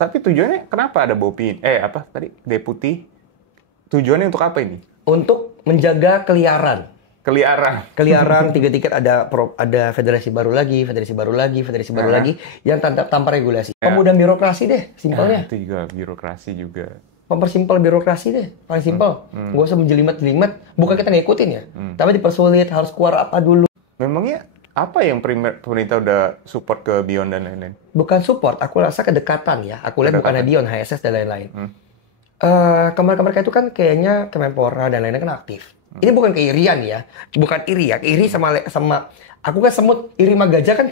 Tapi tujuannya kenapa ada deputi? Tujuannya untuk apa ini? Untuk menjaga keliaran. Keliaran 3 tiket ada federasi baru lagi yang tanpa regulasi. Kemudian birokrasi deh, simpelnya. Itu juga birokrasi juga. Mempersimpel birokrasi deh, paling simpel. Nggak usah menjelimet-jelimet. Bukan kita nggak ikutin ya, tapi dipersulit, harus keluar apa dulu. Memangnya apa yang pemerintah udah support ke Beyond dan lain-lain? Bukan support, aku rasa kedekatan ya. Aku lihat bukan Beyond, HSS dan lain-lain. Kemarin itu kan kayaknya Kemenpora dan lain-lain kan aktif. Ini bukan keirian ya, bukan iri ya. Iri sama aku kan semut, iri sama gajah kan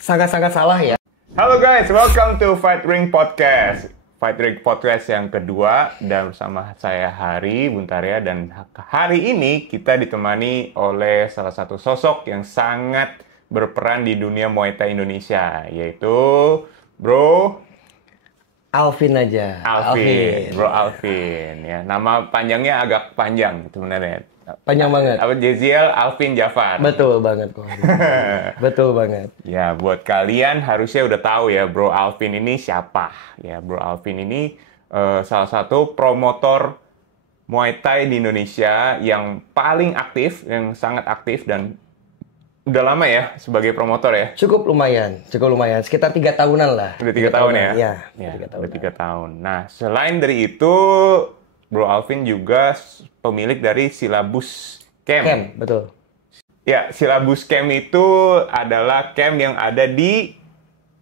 sangat-sangat salah ya. Halo guys, welcome to Fight Ring Podcast. Fight Ring Podcast yang kedua, dan bersama saya Hari Buntarya, dan hari ini kita ditemani oleh salah satu sosok yang sangat berperan di dunia Muay Thai Indonesia, yaitu Bro Alvin aja. Bro Alvin. Ya, nama panjangnya agak panjang sebenarnya. Panjang banget. Apa, Jeziel Alvin Jafar. Betul banget kok. Betul banget. Ya, buat kalian harusnya udah tahu ya, Bro Alvin ini siapa. Ya, Bro Alvin ini salah satu promotor Muay Thai di Indonesia yang paling aktif, yang sangat aktif, dan udah lama ya sebagai promotor ya? Cukup lumayan. Sekitar 3 tahunan lah. Udah 3 tahun ya? Iya, ya, 3 tahun. Udah 3 tahun. Nah, selain dari itu, Bro Alvin juga pemilik dari Silabus Camp. Betul. Ya, Silabus Camp itu adalah camp yang ada di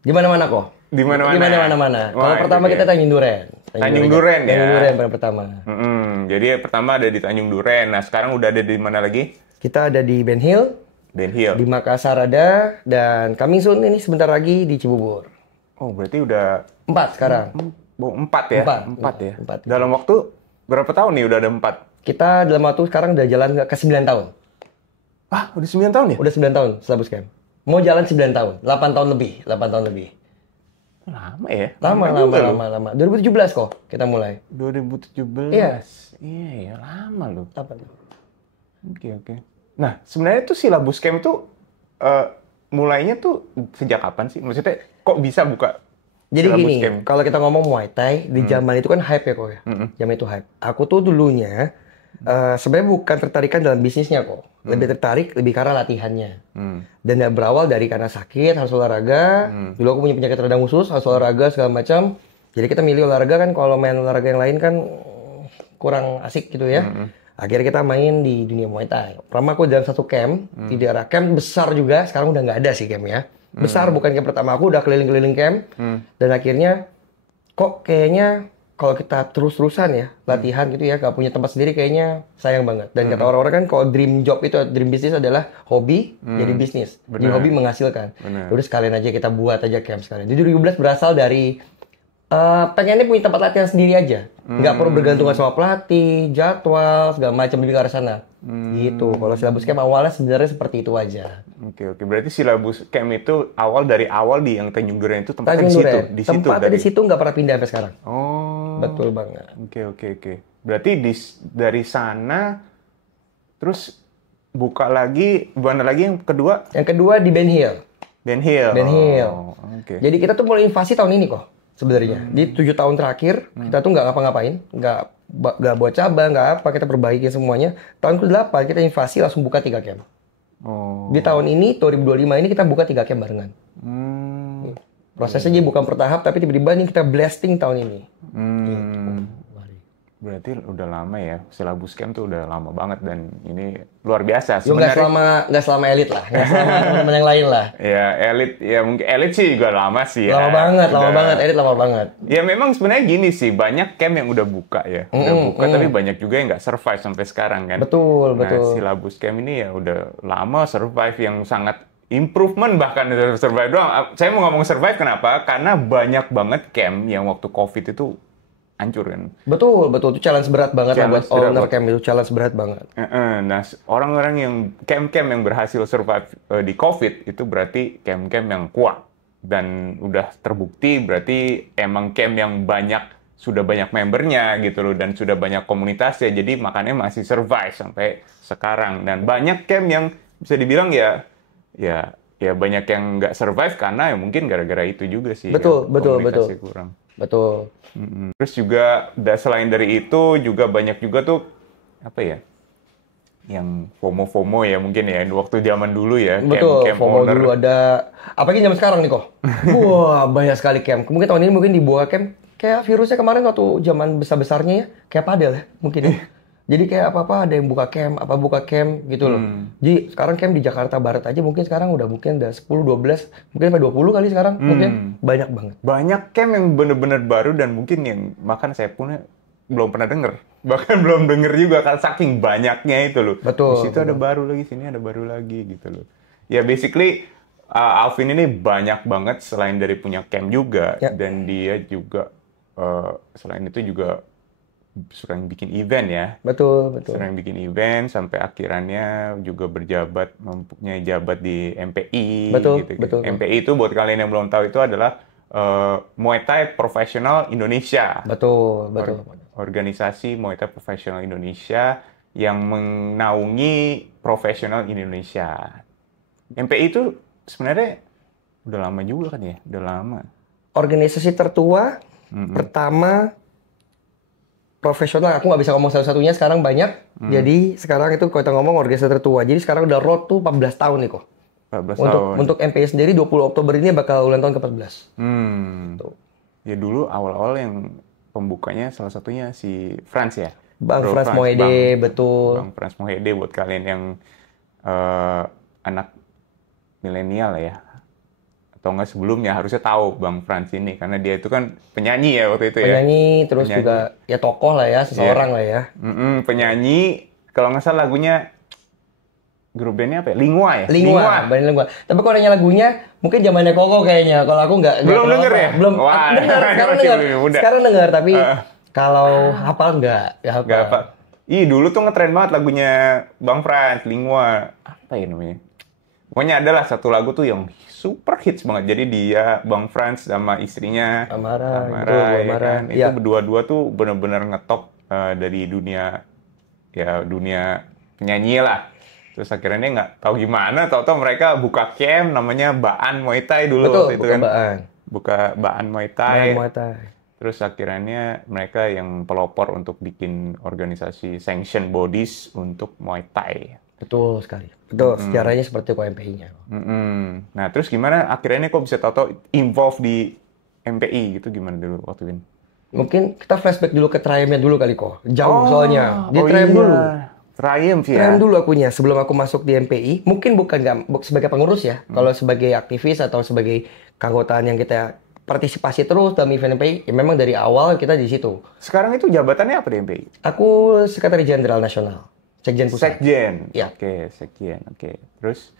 mana-mana kok. Di mana-mana. Kalau pertama kita Tanjung Duren. Tanjung Duren ya. Tanjung Duren pertama. Jadi pertama ada di Tanjung Duren. Nah, sekarang udah ada di mana lagi? Kita ada di Ben Hill. Di Makassar ada, dan coming soon ini sebentar lagi di Cibubur. Oh, berarti udah 4 sekarang. 4 ya? 4 ya? 4. Dalam waktu berapa tahun nih udah ada 4? Kita dalam waktu sekarang udah jalan ke 9 tahun. Ah, udah 9 tahun ya? Udah 9 tahun, Silabus Camp. Mau jalan 9 tahun, 8 tahun lebih. Lama ya? Lama. 2017 kok kita mulai. 2017? Iya. Iya ya, lama loh. Apa tuh? Oke. Nah, sebenarnya tuh Silabus Camp tuh mulainya tuh sejak kapan sih? Maksudnya kok bisa buka? Jadi gini, kalau kita ngomong Muay Thai, di zaman itu kan hype ya kok ya. Zaman itu hype. Aku tuh dulunya sebenarnya bukan tertarikan dalam bisnisnya kok. Lebih karena latihannya. Dan berawal dari karena sakit, harus olahraga. Dulu aku punya penyakit radang khusus, harus olahraga segala macam. Jadi kita milih olahraga kan, kalau main olahraga yang lain kan kurang asik gitu ya. Akhirnya kita main di dunia Muay Thai. Pertama aku dalam satu camp, di daerah camp besar juga, sekarang udah nggak ada sih camp ya. Besar bukan camp pertama, aku udah keliling-keliling camp. Dan akhirnya, kok kayaknya kalau kita terus-terusan ya, latihan gitu ya, nggak punya tempat sendiri kayaknya sayang banget. Dan kata orang-orang kan kalau dream job itu, dream bisnis adalah hobi, jadi bisnis. Jadi hobi menghasilkan. Udah sekalian aja kita buat aja camp sekalian. Jadi 2017 berasal dari pengennya punya tempat latihan sendiri aja, nggak perlu bergantungan sama pelatih, jadwal segala macam, lebih ke arah sana. Gitu. Kalau Silabus Camp awalnya sebenarnya seperti itu aja. Oke. Berarti Silabus Camp itu dari awal di yang Tanjung Duren itu tempatnya di situ. Tempatnya di situ nggak pernah pindah sampai sekarang. Oh. Betul banget. Oke. Berarti dari sana terus buka lagi, mana lagi yang kedua? Yang kedua di Ben Hill. Oh, okay. Jadi kita tuh mulai invasi tahun ini kok. Sebenarnya di 7 tahun terakhir kita tuh nggak ngapa-ngapain, nggak buat cabang, nggak apa, kita perbaiki semuanya. Tahun ke-8 kita invasi langsung buka 3 camp. Di tahun ini 2025 ini kita buka 3 camp barengan. Prosesnya jadi bukan bertahap, tapi tiba-tiba nih kita blasting tahun ini. Berarti udah lama ya, Silabus Camp tuh udah lama banget, dan ini luar biasa sebenarnya. Nggak selama elit lah, nggak selama teman-teman yang lain lah. Ya elit, ya mungkin elit sih juga lama sih ya. Lama banget, elit lama banget. Ya memang sebenarnya gini sih, banyak camp yang udah buka ya, tapi banyak juga yang nggak survive sampai sekarang kan. Betul. Silabus Camp ini ya udah lama survive, yang sangat improvement bahkan dari survive doang. Saya mau ngomong survive kenapa? Karena banyak banget camp yang waktu COVID itu hancur kan. Betul. Itu challenge berat banget buat owner camp, itu challenge berat banget. Nah, orang-orang yang camp-camp yang berhasil survive di COVID itu berarti camp-camp yang kuat. Dan udah terbukti berarti emang camp yang sudah banyak membernya gitu loh, dan sudah banyak komunitasnya. Jadi makanya masih survive sampai sekarang. Dan banyak camp yang bisa dibilang ya ya banyak yang nggak survive karena ya mungkin gara-gara itu juga sih. Betul, komunikasi kurang. Betul. Terus juga selain dari itu juga banyak juga tuh apa ya? Yang FOMO ya mungkin ya waktu zaman dulu ya. Betul, Camp FOMO owner. dulu ada. Apalagi zaman sekarang nih kok. Wah, banyak sekali camp. Mungkin tahun ini mungkin dibawa camp kayak virusnya kemarin waktu zaman besar-besarnya ya, kayak padel ya mungkin ya. Jadi kayak apa-apa ada yang buka camp gitu loh. Jadi sekarang camp di Jakarta Barat aja mungkin sekarang udah 10, 12, mungkin sampai 20 kali sekarang. Mungkin banyak banget. Banyak camp yang bener-bener baru dan mungkin yang bahkan saya pun belum pernah denger. Bahkan belum denger juga kan saking banyaknya itu loh. Betul. Di situ ada baru lagi, sini ada baru lagi gitu loh. Ya basically Alvin ini banyak banget selain dari punya camp juga. Ya. Dan dia juga selain itu juga sering bikin event ya. Betul. Sering bikin event sampai akhirnya juga mempunyai jabat di MPI. Betul. MPI itu buat kalian yang belum tahu itu adalah Muay Thai Profesional Indonesia. Betul. Organisasi Muay Thai Profesional Indonesia yang menaungi profesional Indonesia. MPI itu sebenarnya udah lama juga kan ya? Udah lama. Organisasi tertua pertama profesional, aku nggak bisa ngomong satu-satunya, sekarang banyak. Jadi sekarang itu kalau kita ngomong organisasi tertua. Jadi sekarang udah road tuh 14 tahun nih kok. 14 tahun. Untuk MPI sendiri 20 Oktober ini bakal ulang tahun ke-14. Tuh. Ya dulu awal-awal yang pembukanya salah satunya si Franz ya. Bang Franz Mohede, betul. Bang Franz Mohede buat kalian yang anak milenial ya. Atau enggak sebelumnya harusnya tahu Bang Franz ini karena dia itu kan penyanyi ya waktu itu ya. Penyanyi terus juga ya tokoh lah ya, seseorang lah ya. Penyanyi, kalau nggak salah lagunya grup bandnya apa ya? Lingua ya? Lingua. Tapi kalau nanya lagunya mungkin zamannya Koko kayaknya. Kalau aku nggak belum denger ya? Belum. Wah, sekarang denger tapi kalau hafal nggak apa. Dulu tuh ngetren banget lagunya Bang Franz, Lingua. Apa ya namanya? Pokoknya adalah satu lagu tuh yang super hits banget. Jadi dia, Bang Franz sama istrinya Amara kan? Itu berdua-dua tuh benar-benar ngetop dari dunia penyanyi lah. Terus akhirnya dia nggak tahu gimana, tahu-tahu mereka buka camp namanya Baan Muay Thai dulu. Betul, waktu itu kan. Baan. Buka Baan Muay Thai. Terus akhirnya mereka yang pelopor untuk bikin organisasi sanction bodies untuk Muay Thai. Betul sekali. Betul, sejarahnya seperti itu MPI-nya. Nah, terus gimana akhirnya kok bisa tahu-tahu involve di MPI gitu gimana dulu waktu itu? Mungkin kita flashback dulu ke Triumph-nya dulu kali kok. Jauh soalnya. Di Triumph dulu. Triumph ya. Triumph dulu akunya sebelum aku masuk di MPI. Mungkin bukan sebagai pengurus ya. Kalau sebagai aktivis atau sebagai keanggotaan yang kita partisipasi terus dalam event MPI, ya memang dari awal kita di situ. Sekarang itu jabatannya apa di MPI? Aku Sekretaris Jenderal Nasional. Sekjen pusat. Sekjen? Ya. Oke, sekjen. Oke. Terus?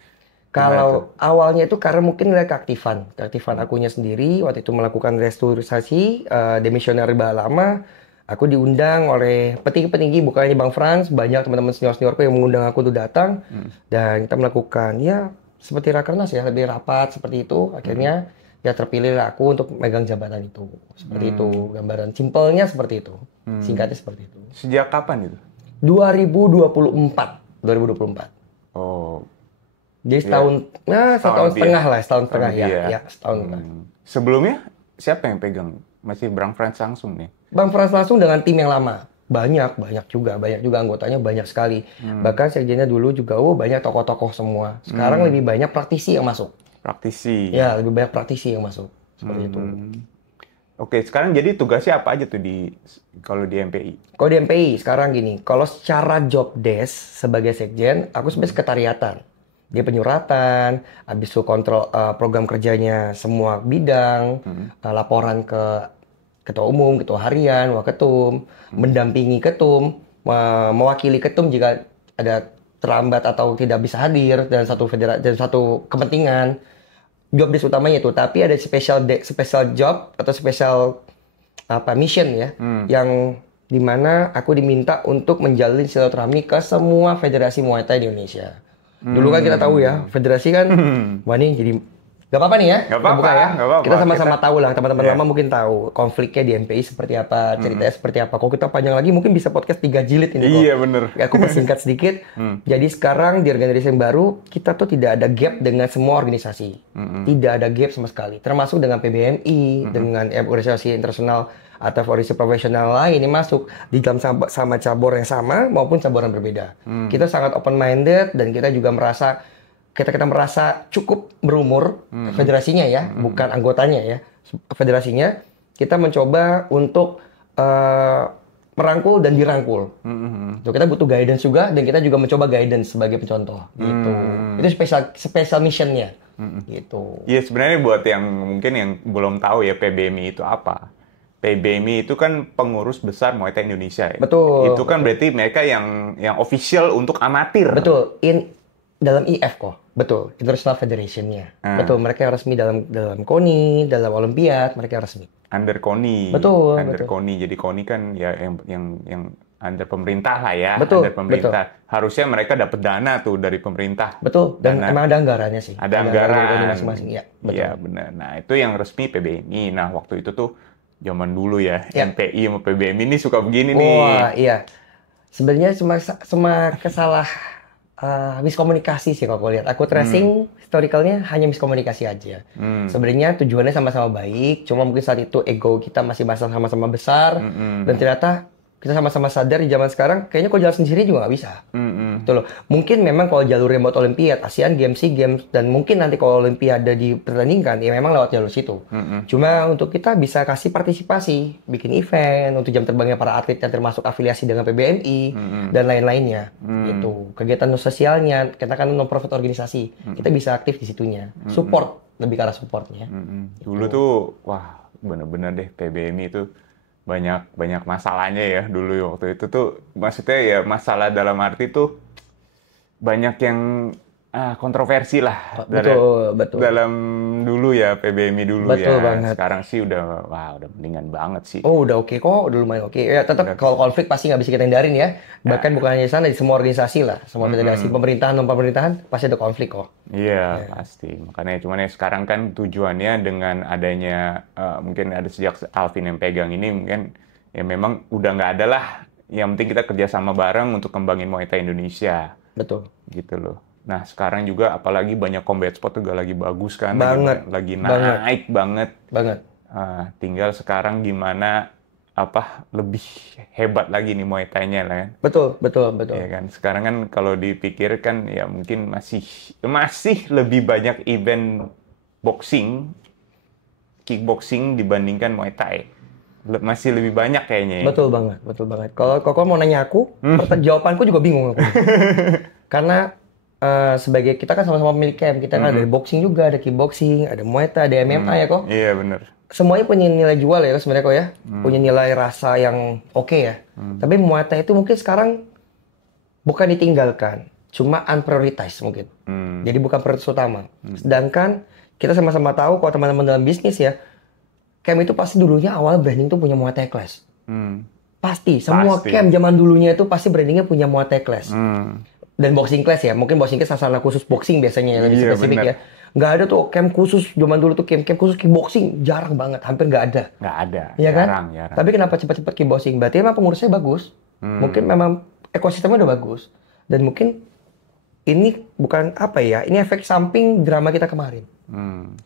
Kalau awalnya itu karena mungkin ada keaktifan akunya sendiri, waktu itu melakukan restrukturisasi, demisioner lama, aku diundang oleh petinggi-petinggi, bukannya Bang Franz, banyak teman-teman senior-seniorku yang mengundang aku untuk datang, dan kita melakukan, ya seperti rakernas ya, lebih rapat seperti itu, akhirnya ya terpilih aku untuk megang jabatan itu, seperti itu, gambaran simpelnya seperti itu, singkatnya seperti itu. Sejak kapan itu? 2024. Oh. Jadi setahun setengah lah, setahun setengah ya, setahun. Sebelumnya siapa yang pegang? Masih Bang Franz langsung nih? Bang Franz langsung dengan tim yang lama. Banyak juga anggotanya banyak sekali. Bahkan sekjennya dulu juga banyak tokoh-tokoh semua. Sekarang lebih banyak praktisi yang masuk. Praktisi? Ya, lebih banyak praktisi yang masuk. Seperti itu. Oke, sekarang jadi tugasnya apa aja tuh kalau di MPI? Kalau di MPI sekarang gini, kalau secara job desk sebagai sekjen, aku sebagai sekretariatan. Dia penyuratan, habis itu kontrol program kerjanya semua bidang, laporan ke ketua umum, ketua harian, waketum, mendampingi ketum, mewakili ketum jika ada terlambat atau tidak bisa hadir dan satu kepentingan. Job desk utamanya itu, tapi ada special job atau special mission ya, yang dimana aku diminta untuk menjalin silaturahmi ke semua federasi Muay Thai di Indonesia. Dulu kan kita tahu ya, federasi kan, wah ini jadi Gak apa-apa nih ya, Nggak apa-apa, buka ya. nggak apa-apa. Kita sama-sama tahu lah, teman-teman Iya. lama mungkin tahu konfliknya di MPI seperti apa, ceritanya seperti apa. Kalau kita panjang lagi mungkin bisa podcast 3 jilid ini kok. Iya bener. Aku persingkat sedikit. Jadi sekarang di organisasi yang baru, kita tuh tidak ada gap dengan semua organisasi. Tidak ada gap sama sekali. Termasuk dengan PBMI, dengan organisasi internasional atau organisasi profesional lain yang masuk di dalam sama cabur yang sama maupun cabur yang berbeda. Kita sangat open-minded dan kita juga merasa kita merasa cukup berumur federasinya ya, bukan anggotanya ya. Federasinya kita mencoba untuk merangkul dan dirangkul. Tuh, kita butuh guidance juga dan kita juga mencoba guidance sebagai pencontoh gitu. Itu special missionnya gitu. Iya sebenarnya buat yang mungkin yang belum tahu ya PBMI itu apa. PBMI itu kan pengurus besar Muay Thai Indonesia ya. Betul. Itu kan berarti mereka yang official untuk amatir. Betul. Dalam IF kok. Betul. International Federation-nya. Betul. Mereka yang resmi dalam KONI, dalam Olimpiad, mereka yang resmi. Under KONI. Betul. Under KONI. Jadi KONI kan ya yang under pemerintah lah ya. Betul. Under pemerintah. Harusnya mereka dapat dana tuh dari pemerintah. Betul. Dan emang ada anggarannya sih. Ada anggaran. KONI masing-masing. Ya, betul. Iya benar. Nah itu yang resmi PBMI. Nah waktu itu tuh zaman dulu ya. MPI sama PBMI ini suka begini nih. Wah iya. Sebenarnya cuma miskomunikasi sih kalau aku lihat. Aku tracing historicalnya hanya miskomunikasi aja. Sebenarnya tujuannya sama-sama baik, cuma mungkin saat itu ego kita masih sama-sama besar dan ternyata kita sama-sama sadar di zaman sekarang kayaknya kalau jalan sendiri juga nggak bisa. Gitu loh. Mungkin memang kalau jalurnya buat Olimpiade, ASEAN Games, SEA Games dan mungkin nanti kalau Olimpiade dipertandingkan ya memang lewat jalur situ. Cuma untuk kita bisa kasih partisipasi, bikin event untuk jam terbangnya para atlet yang termasuk afiliasi dengan PBMI dan lain-lainnya. Gitu. Kegiatan sosialnya, kita kan non-profit organisasi, kita bisa aktif di situnya. Support, lebih ke arah supportnya. Dulu tuh wah bener-bener deh PBMI itu banyak masalahnya ya dulu waktu itu tuh, maksudnya ya masalah dalam arti tuh banyak yang kontroversi lah. Betul. Dalam dulu ya PBMI dulu betul ya. Banget. Sekarang sih udah mendingan banget sih. Oh udah oke kok, udah lumayan oke. Ya tetap kalau konflik pasti nggak bisa kita hindarin ya. Bahkan bukan hanya di sana, di semua organisasi lah, semua federasi pemerintahan non pemerintahan pasti ada konflik kok. Iya pasti. Makanya cuman ya sekarang kan tujuannya dengan adanya mungkin ada sejak Alvin yang pegang ini mungkin ya memang udah nggak ada lah. Yang penting kita kerjasama bareng untuk kembangin Muay Thai Indonesia. Betul. Gitu loh. Nah sekarang juga apalagi banyak combat sport juga lagi bagus kan. Lagi naik banget. Tinggal sekarang gimana lebih hebat lagi nih Muay Thai-nya lah kan. Betul. Ya kan. Sekarang kan kalau dipikirkan ya mungkin masih lebih banyak event boxing, kickboxing dibandingkan Muay Thai. Masih lebih banyak kayaknya ya. Betul banget. Kalau Koko mau nanya aku, jawabanku juga bingung aku. Karena sebagai kita kan sama-sama pemilik camp, kita kan ada boxing juga, ada kickboxing, ada Muay Thai, ada MMA ya kok. Iya benar. Semuanya punya nilai jual ya sebenarnya kok ya, punya nilai rasa yang oke ya. Tapi Muay Thai itu mungkin sekarang bukan ditinggalkan, cuma unprioritized mungkin. Jadi bukan prioritas utama. Sedangkan kita sama-sama tahu kalau teman-teman dalam bisnis ya, camp itu pasti dulunya awal branding tuh punya Muay Thai class. Pasti, semua camp zaman dulunya itu pasti brandingnya punya Muay Thai class. Dan boxing class ya, mungkin boxing class sarana khusus boxing biasanya yang lebih spesifik ya. Nggak ada tuh camp khusus, zaman dulu tuh camp khusus kickboxing, jarang banget, hampir nggak ada. Nggak ada, ya jarang. Kan? Tapi kenapa cepat-cepat kickboxing? Berarti memang pengurusnya bagus, mungkin memang ekosistemnya udah bagus. Dan mungkin ini bukan ini efek samping drama kita kemarin.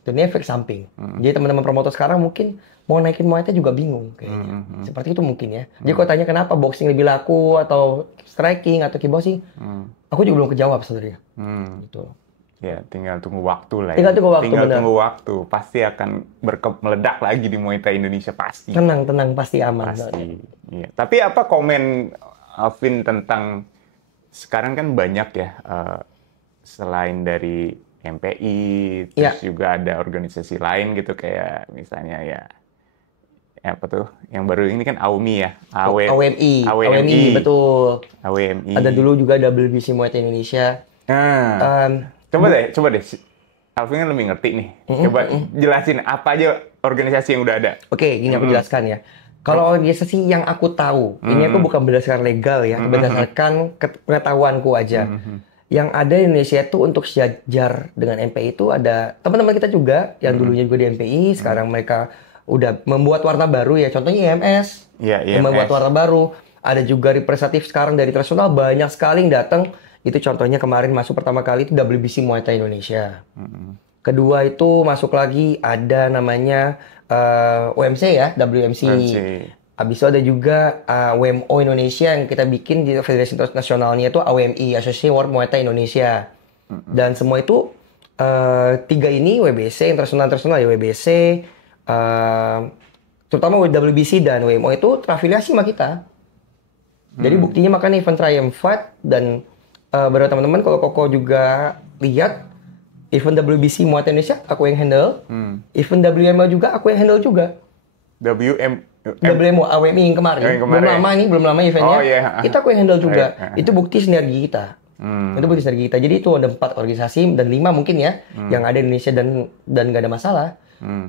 Dan ini efek samping. Jadi teman-teman promotor sekarang mungkin mau naikin Muay Thai juga bingung kayaknya. Seperti itu mungkin ya. Jadi kalau tanya kenapa boxing lebih laku atau striking atau kickboxing, aku juga belum kejawab sebenarnya. Gitu. Ya, tinggal tunggu waktu lah. Tinggal tunggu waktu. Pasti akan meledak lagi di Muay Thai Indonesia pasti. Tenang, pasti aman. Pasti. Iya. Tapi apa komen Alvin tentang sekarang kan banyak ya selain dari MPI, terus juga ada organisasi lain gitu kayak misalnya apa tuh yang baru ini kan AWMI ya, AWMI betul. AWMI. Ada dulu juga WBC Muay Thai Indonesia. Coba deh, Alvin kan lebih ngerti nih. Coba jelasin apa aja organisasi yang udah ada. Oke, gini aku jelaskan ya. Kalau organisasi yang aku tahu, ini aku bukan berdasarkan legal ya, berdasarkan pengetahuanku aja. yang ada di Indonesia itu untuk sejajar dengan MPI itu ada teman-teman kita juga yang dulunya juga di MPI, sekarang mereka udah membuat warna baru ya, contohnya IMS, yang membuat warna baru. Ada juga representatif sekarang dari internasional banyak sekali yang datang. Itu contohnya kemarin masuk pertama kali itu WBC Muay Thai Indonesia. Kedua itu masuk lagi ada namanya OMC ya, WMC. Habis itu ada juga WMO Indonesia yang kita bikin di Federasi Nasionalnya itu AWMI, Association World Muay Thai Indonesia. Dan semua itu tiga ini WBC, internasional ya WBC, terutama WBC dan WMO itu terafiliasi sama kita. Jadi buktinya makanya event Triumph Fight dan beberapa teman-teman kalau Koko juga lihat event WBC Muay Thai Indonesia aku yang handle, event WMO juga aku yang handle juga. WMO AWMI yang kemarin. Belum lama eventnya. Kita aku yang handle juga. Itu bukti sinergi kita. Itu bukti sinergi kita. Jadi itu ada 4 organisasi dan 5 mungkin ya yang ada di Indonesia dan nggak ada masalah.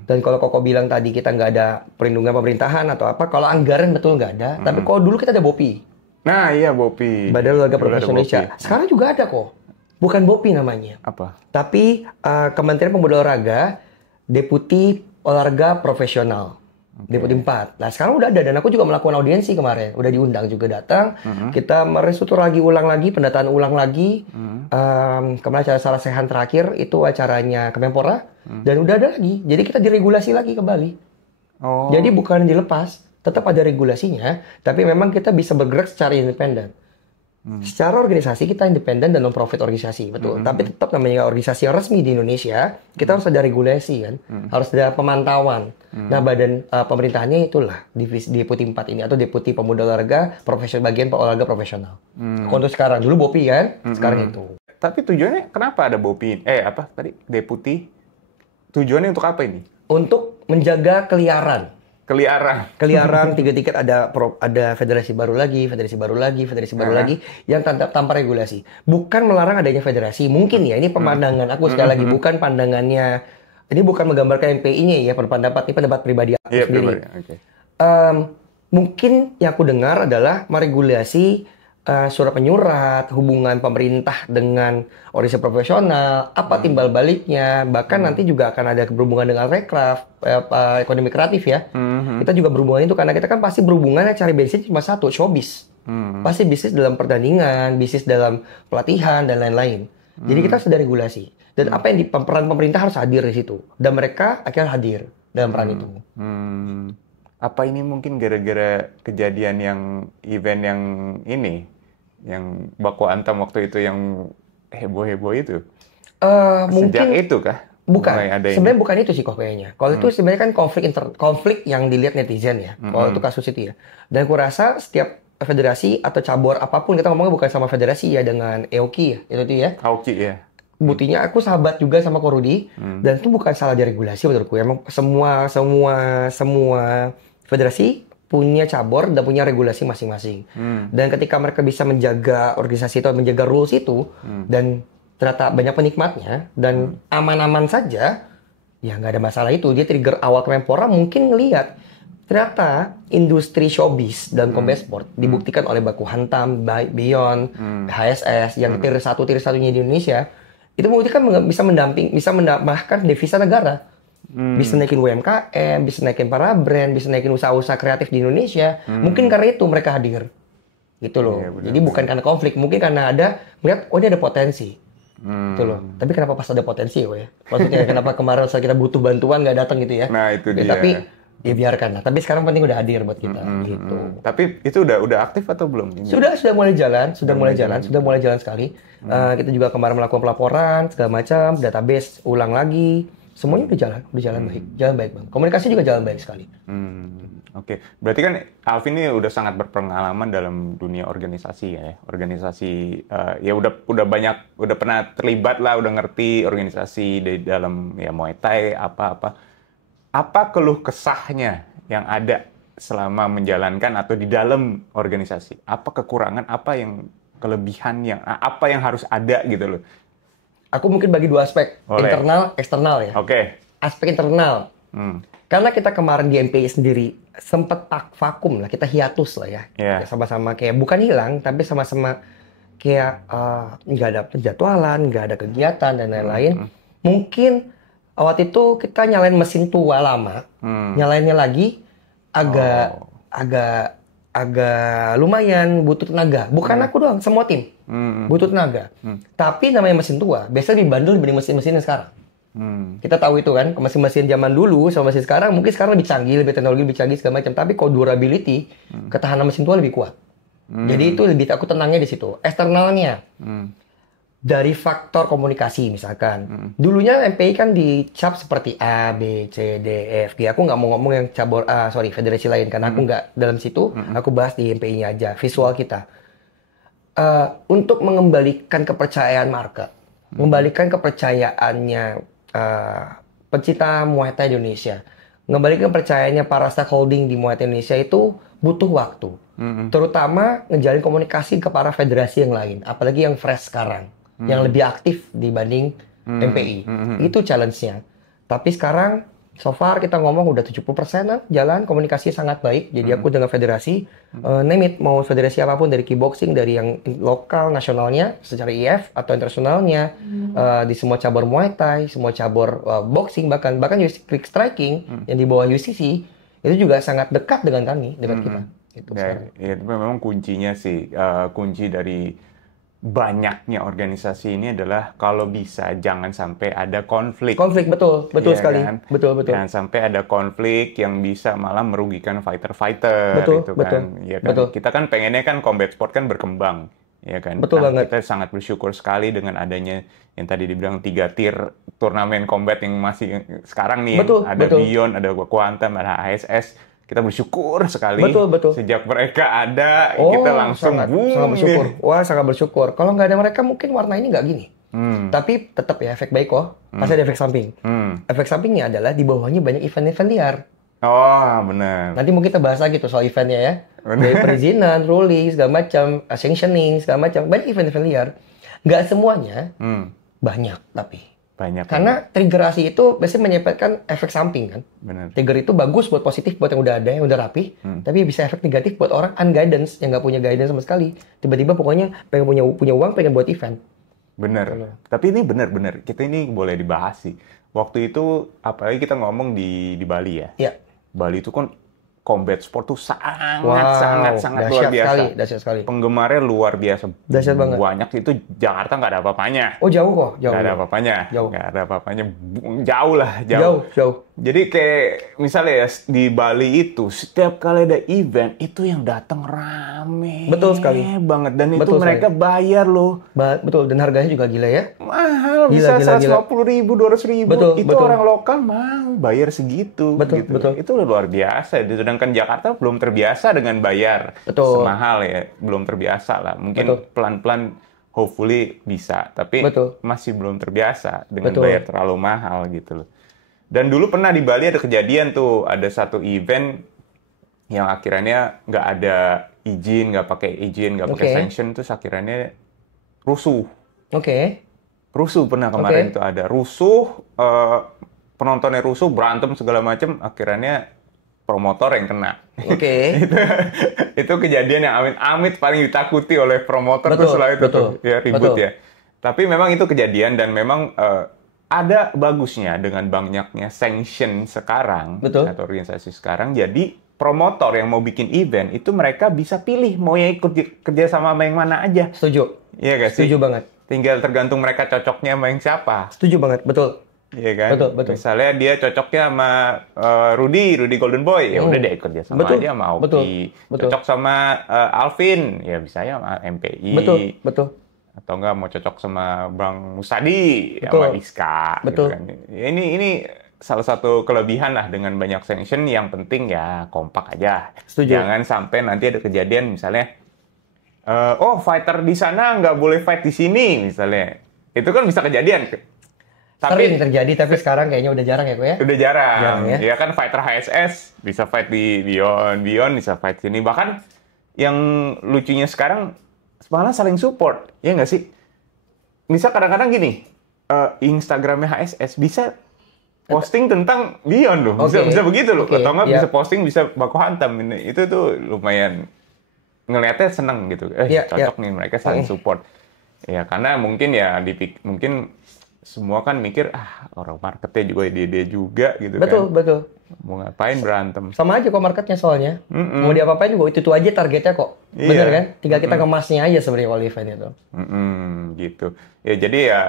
Dan kalau Koko bilang tadi kita nggak ada perlindungan pemerintahan atau apa, kalau anggaran betul nggak ada. Tapi kalau dulu kita ada BOPI. Nah iya BOPI. Badan Olahraga Profesional Indonesia. Sekarang juga ada kok. Bukan BOPI namanya. Apa? Tapi Kementerian Pemuda Olahraga, Deputi Olahraga Profesional. Deputi 4. Nah sekarang udah ada dan aku juga melakukan audiensi kemarin. Udah diundang juga datang. Kita merestruktur ulang lagi, pendataan ulang lagi. Kemarin acara Salah Sehan terakhir itu acaranya Kemenpora. Dan udah ada lagi. Jadi kita diregulasi lagi kembali. Jadi bukan dilepas. Tetap ada regulasinya. Tapi memang kita bisa bergerak secara independen. Secara organisasi kita independen dan non-profit organisasi, betul. Tapi tetap namanya organisasi yang resmi di Indonesia, kita harus ada regulasi kan, harus ada pemantauan. Nah badan pemerintahannya itulah Deputi 4 ini atau Deputi Pemuda Olahraga Profesional, bagian olahraga profesional. Untuk sekarang, dulu BOPI kan, sekarang itu. Tapi tujuannya kenapa ada BOPI? Apa tadi Deputi? Tujuannya untuk apa ini? Untuk menjaga keliaran tiga-tiga ada federasi baru lagi yang tanpa regulasi. Bukan melarang adanya federasi, mungkin ya ini pemandangan aku sekali lagi, bukan pandangannya. Ini bukan menggambarkan MPI-nya ya, ini pendapat pribadi aku sendiri. Mungkin yang aku dengar adalah meregulasi surat penyurat, hubungan pemerintah dengan organisasi profesional, apa timbal baliknya, bahkan nanti juga akan ada berhubungan dengan rekraf, ekonomi kreatif ya. Kita juga berhubungan itu karena kita kan pasti berhubungan cari bisnis cuma satu, showbiz. Pasti bisnis dalam pertandingan, bisnis dalam pelatihan dan lain-lain. Jadi kita sudah regulasi. Dan apa yang peran pemerintah harus hadir di situ. Dan mereka akhirnya hadir dalam peran itu. Apa ini mungkin gara-gara kejadian yang event yang ini, yang Baku Antam waktu itu yang heboh-heboh itu? Mungkin sejak itu kah? Bukan. Sebenarnya bukan itu sih kok kayaknya. Kalau itu sebenarnya kan konflik yang dilihat netizen ya. Kalau itu kasus itu ya. Dan aku rasa setiap federasi atau cabur apapun, kita ngomongnya bukan sama federasi ya, dengan EOKI ya. Itu ya. EOKI ya. Buktinya aku sahabat juga sama Korudi, dan itu bukan salah di regulasi menurutku. Emang semua federasi punya cabur dan punya regulasi masing-masing. Dan ketika mereka bisa menjaga organisasi itu, menjaga rules itu, dan ternyata banyak penikmatnya, dan aman-aman saja, ya nggak ada masalah itu. Dia trigger awal Kemenpora mungkin ngelihat, ternyata industri showbiz dan combat sport dibuktikan oleh Baku Hantam, Beyond, HSS, yang tier 1-nya di Indonesia, itu membuktikan bisa menambahkan devisa negara. Bisa naikin UMKM, bisa naikin para brand, bisa naikin usaha-usaha kreatif di Indonesia. Mungkin karena itu mereka hadir. Gitu loh. Iya, jadi bukan karena konflik, mungkin karena melihat, oh ini ada potensi. Gitu loh. Tapi kenapa pas ada potensi ya? Maksudnya kenapa kemarin saat kita butuh bantuan nggak datang gitu ya? Nah itu dia. Tapi ya biarkan lah. Tapi sekarang penting udah hadir buat kita. Gitu. Tapi itu udah aktif atau belum? Sudah mulai jalan. Sudah mulai jalan sekali. Kita juga kemarin melakukan pelaporan segala macam, database ulang lagi. Semuanya udah jalan baik bang. Komunikasi juga jalan baik sekali. Oke. Berarti kan Alvin ini udah sangat berpengalaman dalam dunia organisasi ya. Organisasi ya udah pernah terlibat lah, udah ngerti organisasi di dalam ya Muay Thai apa. Apa keluh kesahnya yang ada selama menjalankan atau di dalam organisasi? Apa kekurangan, apa yang kelebihan, apa yang harus ada gitu loh? Aku mungkin bagi dua aspek, internal, eksternal ya. Oke. Aspek internal. Karena kita kemarin di MPI sendiri sempat vakum lah, kita hiatus lah ya. Sama-sama kayak bukan hilang, tapi sama-sama kayak nggak ada penjadwalan, nggak ada kegiatan dan lain-lain. Mungkin waktu itu kita nyalain mesin tua lama, nyalainnya lagi agak lumayan butuh tenaga. Bukan aku doang, semua tim butuh tenaga. Tapi namanya mesin tua, biasanya lebih bandel dibanding mesin-mesin yang sekarang. Kita tahu itu kan, mesin-mesin zaman dulu sama mesin sekarang, mungkin sekarang lebih canggih, lebih teknologi lebih canggih segala macam. Tapi kalau durability, ketahanan mesin tua lebih kuat. Jadi itu lebih aku tenangnya di situ. Eksternalnya, dari faktor komunikasi misalkan. Dulunya MPI kan dicap seperti A, B, C, D, E, F, G. Aku nggak mau ngomong yang cabur federasi lain karena aku nggak dalam situ. Aku bahas di MPI-nya aja, visual kita. Untuk mengembalikan kepercayaan market, mengembalikan kepercayaannya pencinta Muay Thai Indonesia, mengembalikan kepercayaannya para stakeholding di Muay Thai Indonesia itu butuh waktu. Terutama ngejalin komunikasi ke para federasi yang lain, apalagi yang fresh sekarang. Yang lebih aktif dibanding MPI. Itu challenge-nya. Tapi sekarang, so far kita ngomong udah 70% jalan, komunikasi sangat baik. Jadi aku dengan federasi, name it, mau federasi apapun, dari kickboxing, dari yang lokal, nasionalnya, secara IF, atau internasionalnya, di semua cabur Muay Thai, semua cabur boxing, bahkan kick striking, yang di bawah UCC, itu juga sangat dekat dengan kami, dengan kita. Gitu, ya, itu memang kuncinya sih, kunci dari banyaknya organisasi ini adalah kalau bisa jangan sampai ada konflik. Konflik, betul Iya sekali. Kan? Betul. Jangan sampai ada konflik yang bisa malah merugikan fighter-fighter. Betul. Ya kan? Betul. Kita kan pengennya kan combat sport kan berkembang, ya kan? Betul banget. Kita sangat bersyukur sekali dengan adanya yang tadi dibilang 3 tier turnamen combat yang masih sekarang nih. Ada Beyond, ada Quantum, ada ASS. Kita bersyukur sekali. Betul. Sejak mereka ada, kita langsung sangat bersyukur. Wah, sangat bersyukur. Kalau nggak ada mereka, mungkin warna ini nggak gini. Tapi tetap ya, efek baik kok. Pasti ada efek samping. Efek sampingnya adalah di bawahnya banyak event-event liar. Oh, benar. Nanti mungkin kita bahas lagi tuh soal eventnya ya. Dari perizinan, ruling, segala macam, sanctioning, segala macam. Banyak event-event liar. Nggak semuanya, banyak tapi. Karena triggerasi itu biasanya menyebabkan efek samping kan. Benar. Trigger itu bagus buat positif buat yang udah ada, yang udah rapi, tapi bisa efek negatif buat orang unguidance yang nggak punya guidance sama sekali. Tiba-tiba pokoknya pengen punya uang, pengen buat event. Benar. Tapi ini benar. Kita ini boleh dibahas sih. Waktu itu apalagi kita ngomong di Bali ya. Iya. Bali itu kan combat sport tuh sangat luar biasa. Dahsyat sekali. Penggemarnya luar biasa. Dahsyat banget. Banyak itu Jakarta nggak ada apa-apanya. Oh, jauh kok. Nggak ada apa-apanya. Nggak ada apa-apanya. Jauh lah. Jauh. Jadi kayak misalnya ya di Bali itu setiap kali ada event itu yang datang rame. Betul sekali. Banget. Dan itu mereka bayar loh. Betul. Dan harganya juga gila ya. Mahal. Bisa 150.000, 200.000. Itu orang lokal mau bayar segitu. Betul. Itu luar biasa. Sedangkan Jakarta belum terbiasa dengan bayar semahal ya, belum terbiasa lah. Mungkin pelan-pelan, hopefully bisa, tapi masih belum terbiasa dengan bayar terlalu mahal gitu loh. Dan dulu pernah di Bali ada kejadian tuh, ada satu event yang akhirnya nggak ada izin, nggak pakai izin, nggak pakai sanction, terus akhirnya rusuh. Rusuh pernah kemarin tuh ada rusuh, penontonnya rusuh, berantem segala macam, akhirnya promotor yang kena. Itu kejadian yang amit-amit paling ditakuti oleh promotor tuh selalu itu tuh ya ribut ya. Tapi memang itu kejadian dan memang ada bagusnya dengan banyaknya sanction sekarang atau organisasi sekarang. Jadi promotor yang mau bikin event itu mereka bisa pilih mau yang ikut kerja sama yang mana aja. Setuju. Iya gak sih? Setuju banget. Tinggal tergantung mereka cocoknya sama yang siapa. Setuju banget, betul. Iya kan? Betul. Misalnya dia cocoknya sama Rudy Golden Boy, ya udah deh kerja sama aja sama Oki. Cocok sama Alvin, ya bisa ya sama MPI. Betul. Atau enggak mau cocok sama Bang Musadi, sama Iska. Betul. Gitu kan. Ini salah satu kelebihan lah dengan banyak sanction, yang penting ya kompak aja. Setuju. Jangan sampai nanti ada kejadian misalnya, fighter di sana nggak boleh fight di sini misalnya. Itu kan bisa kejadian. Sering terjadi, tapi sekarang kayaknya udah jarang ya, kok ya? Udah jarang ya? Ya kan fighter HSS bisa fight di Beyond bisa fight sini. Bahkan yang lucunya sekarang malah saling support, ya nggak sih? Bisa kadang-kadang gini, Instagramnya HSS bisa posting tentang Beyond loh, bisa begitu loh. Atau nggak bisa posting, bisa baku hantam. Itu tuh lumayan ngelihatnya seneng gitu. Cocok nih, mereka saling support. Ya karena mungkin ya mungkin semua kan mikir orang marketnya juga dia juga gitu betul, kan. Betul. Mau ngapain berantem? Sama aja kok marketnya soalnya. Mau diapa-apain juga itu aja targetnya kok. Iya. Bener kan? Tinggal kita ngemasnya aja sebenarnya kalau event itu. Gitu. Ya jadi ya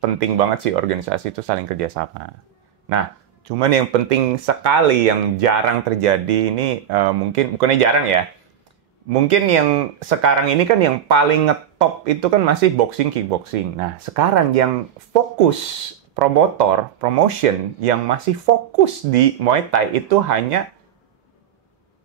penting banget sih organisasi itu saling kerjasama. Nah, cuman yang penting sekali yang jarang terjadi ini bukannya jarang ya. Mungkin yang sekarang ini kan yang paling ngetop itu kan masih boxing, kickboxing. Nah, sekarang yang fokus promotion yang masih fokus di Muay Thai itu hanya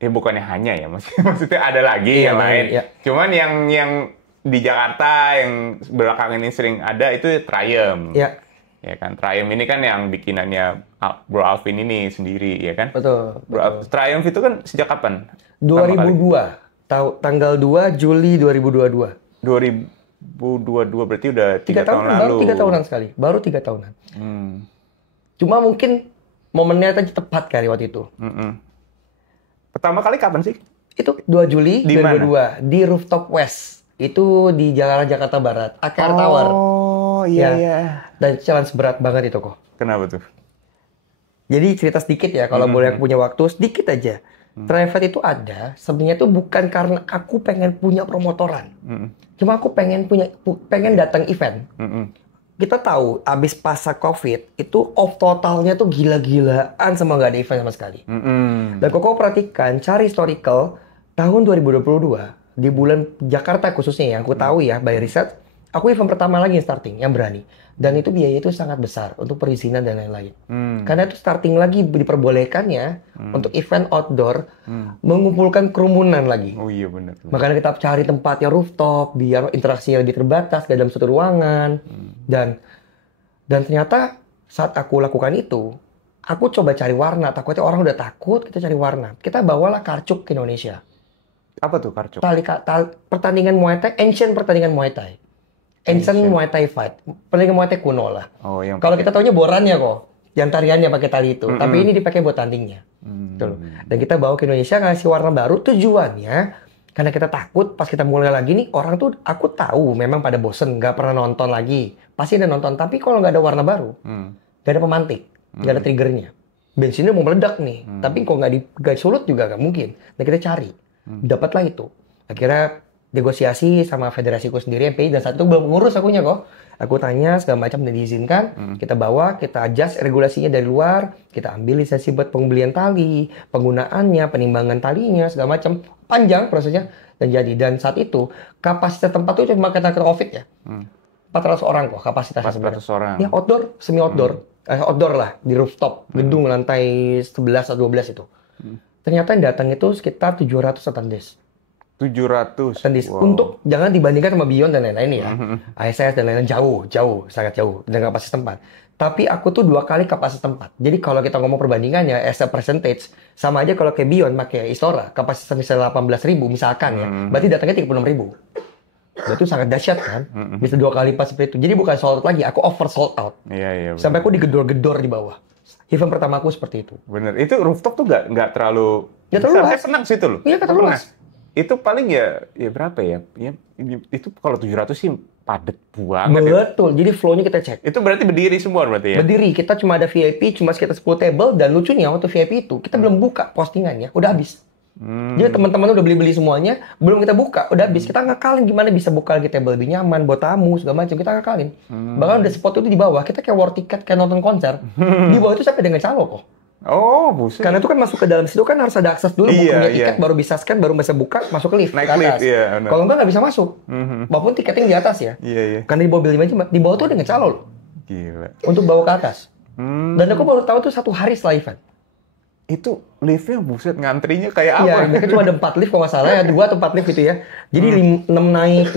bukannya hanya ya, maksudnya ada lagi yang lain. Iya. Cuman yang di Jakarta yang belakangan ini sering ada itu Triumph. Iya. Ya kan, Triumph ini kan yang bikinannya Bro Alvin ini sendiri, ya kan? Betul. Triumph itu kan sejak kapan? 2002. Tanggal 2 Juli 2022. 2022 berarti udah 3 tahun lalu. Baru 3 tahunan sekali. Baru 3 tahunan. Cuma mungkin momennya tadi tepat kali waktu itu. Pertama kali kapan sih? Itu 2 Juli di 2022. Mana? Di Rooftop West. Itu di Jakarta Barat. AKR Tower. Oh iya. Dan challenge berat banget itu kok. Kenapa tuh? Jadi cerita sedikit ya. Kalau boleh aku punya waktu. Sedikit aja. Private itu ada, sebenarnya itu bukan karena aku pengen punya promotoran. Cuma aku pengen datang event. Kita tahu, abis pasca COVID, itu off totalnya tuh gila-gilaan sama nggak ada event sama sekali. Dan kok perhatikan, cari historical, tahun 2022, di bulan Jakarta khususnya yang aku tahu ya, by riset, aku event pertama lagi yang starting, yang berani. Dan itu biaya itu sangat besar untuk perizinan dan lain-lain. Karena itu starting lagi diperbolehkannya untuk event outdoor mengumpulkan kerumunan lagi. Oh iya benar. Makanya kita cari tempat yang rooftop biar interaksinya lebih terbatas ke dalam satu ruangan. Dan ternyata saat aku lakukan itu, aku coba cari warna. Takutnya orang udah takut, kita cari warna. Kita bawalah karcuk ke Indonesia. Apa tuh karcuk? Pertandingan Muay Thai, ancient pertandingan Muay Thai. Ancient Muay Thai fight, pertandingan Muay Thai kuno lah. Kalau kita taunya borannya kok, yang tariannya pakai tali itu. Tapi ini dipakai buat tandingnya. Dan kita bawa ke Indonesia ngasih warna baru. Tujuannya, karena kita takut pas kita mulai lagi nih, orang tuh aku tahu memang pada bosen, nggak pernah nonton lagi. Pasti ada nonton, tapi kalau nggak ada warna baru, nggak ada pemantik, nggak ada triggernya. Bensinnya mau meledak nih, tapi kalau nggak disulut juga nggak mungkin. Dan kita cari, dapatlah itu. Akhirnya negosiasi sama federasiku sendiri MPI dan saat itu belum ngurus akunya kok. Aku tanya segala macam dan diizinkan, kita bawa, kita adjust regulasinya dari luar, kita ambil lisensi buat pembelian tali, penggunaannya, penimbangan talinya, segala macam. Panjang prosesnya dan jadi. Dan saat itu kapasitas tempat itu cuma kata COVID ya. 400 orang kok kapasitasnya sebenarnya. 400 orang. Ya outdoor, semi outdoor. Outdoor lah di rooftop, gedung lantai 11 atau 12 itu. Ternyata yang datang itu sekitar 700 attendees. 700. Wow. Untuk jangan dibandingkan sama Beyond dan lain-lain ya. ASS dan lain-lain jauh, sangat jauh dengan kapasitas tempat. Tapi aku tuh 2 kali kapasitas tempat. Jadi kalau kita ngomong perbandingannya as a percentage, sama aja kalau kayak Beyond pakai Istora, kapasitas misalnya 18.000 misalkan ya, berarti datangnya 36.000. Itu sangat dahsyat kan? Bisa 2 kali pas seperti itu. Jadi bukan sold out lagi, aku over sold out. Iya. Sampai aku digedor-gedor di bawah. Event pertama aku seperti itu. Bener. Itu rooftop tuh nggak terlalu. Ya terlalu luas. Saya senang sih itu loh. Iya, terlalu luas. Itu paling ya berapa ya? Itu kalau 700 sih padet banget. Betul. Jadi flow-nya kita cek. Itu berarti berdiri semua berarti ya? Berdiri. Kita cuma ada VIP, cuma sekitar 10 table. Dan lucunya waktu VIP itu, kita belum buka postingannya. Udah habis. Jadi teman-teman udah beli-beli semuanya. Belum kita buka. Udah habis. Kita ngakalin gimana bisa buka lagi table lebih nyaman. Buat tamu, segala macam. Kita ngakalin. Bahkan ada spot itu di bawah. Kita kayak war ticket, kayak nonton konser. Di bawah itu sampai dengan calo kok. Oh, buset. Karena itu kan masuk ke dalam situ kan harus ada akses dulu, punya tiket baru bisa scan, baru bisa buka, masuk ke lift. Naik ke atas. lift, iya. Kalau enggak nggak bisa masuk. Walaupun tiketnya di atas ya. Iya. Karena di mobil 5 jam, di bawah tuh ada ngecalo loh. Gila. Untuk bawa ke atas. Dan aku baru tahu tuh 1 hari setelah event. Itu liftnya buset ngantrinya kayak apa? Iya, mereka cuma ada 4 lift kalau nggak salah ya, 2 atau 4 lift gitu ya. Jadi 6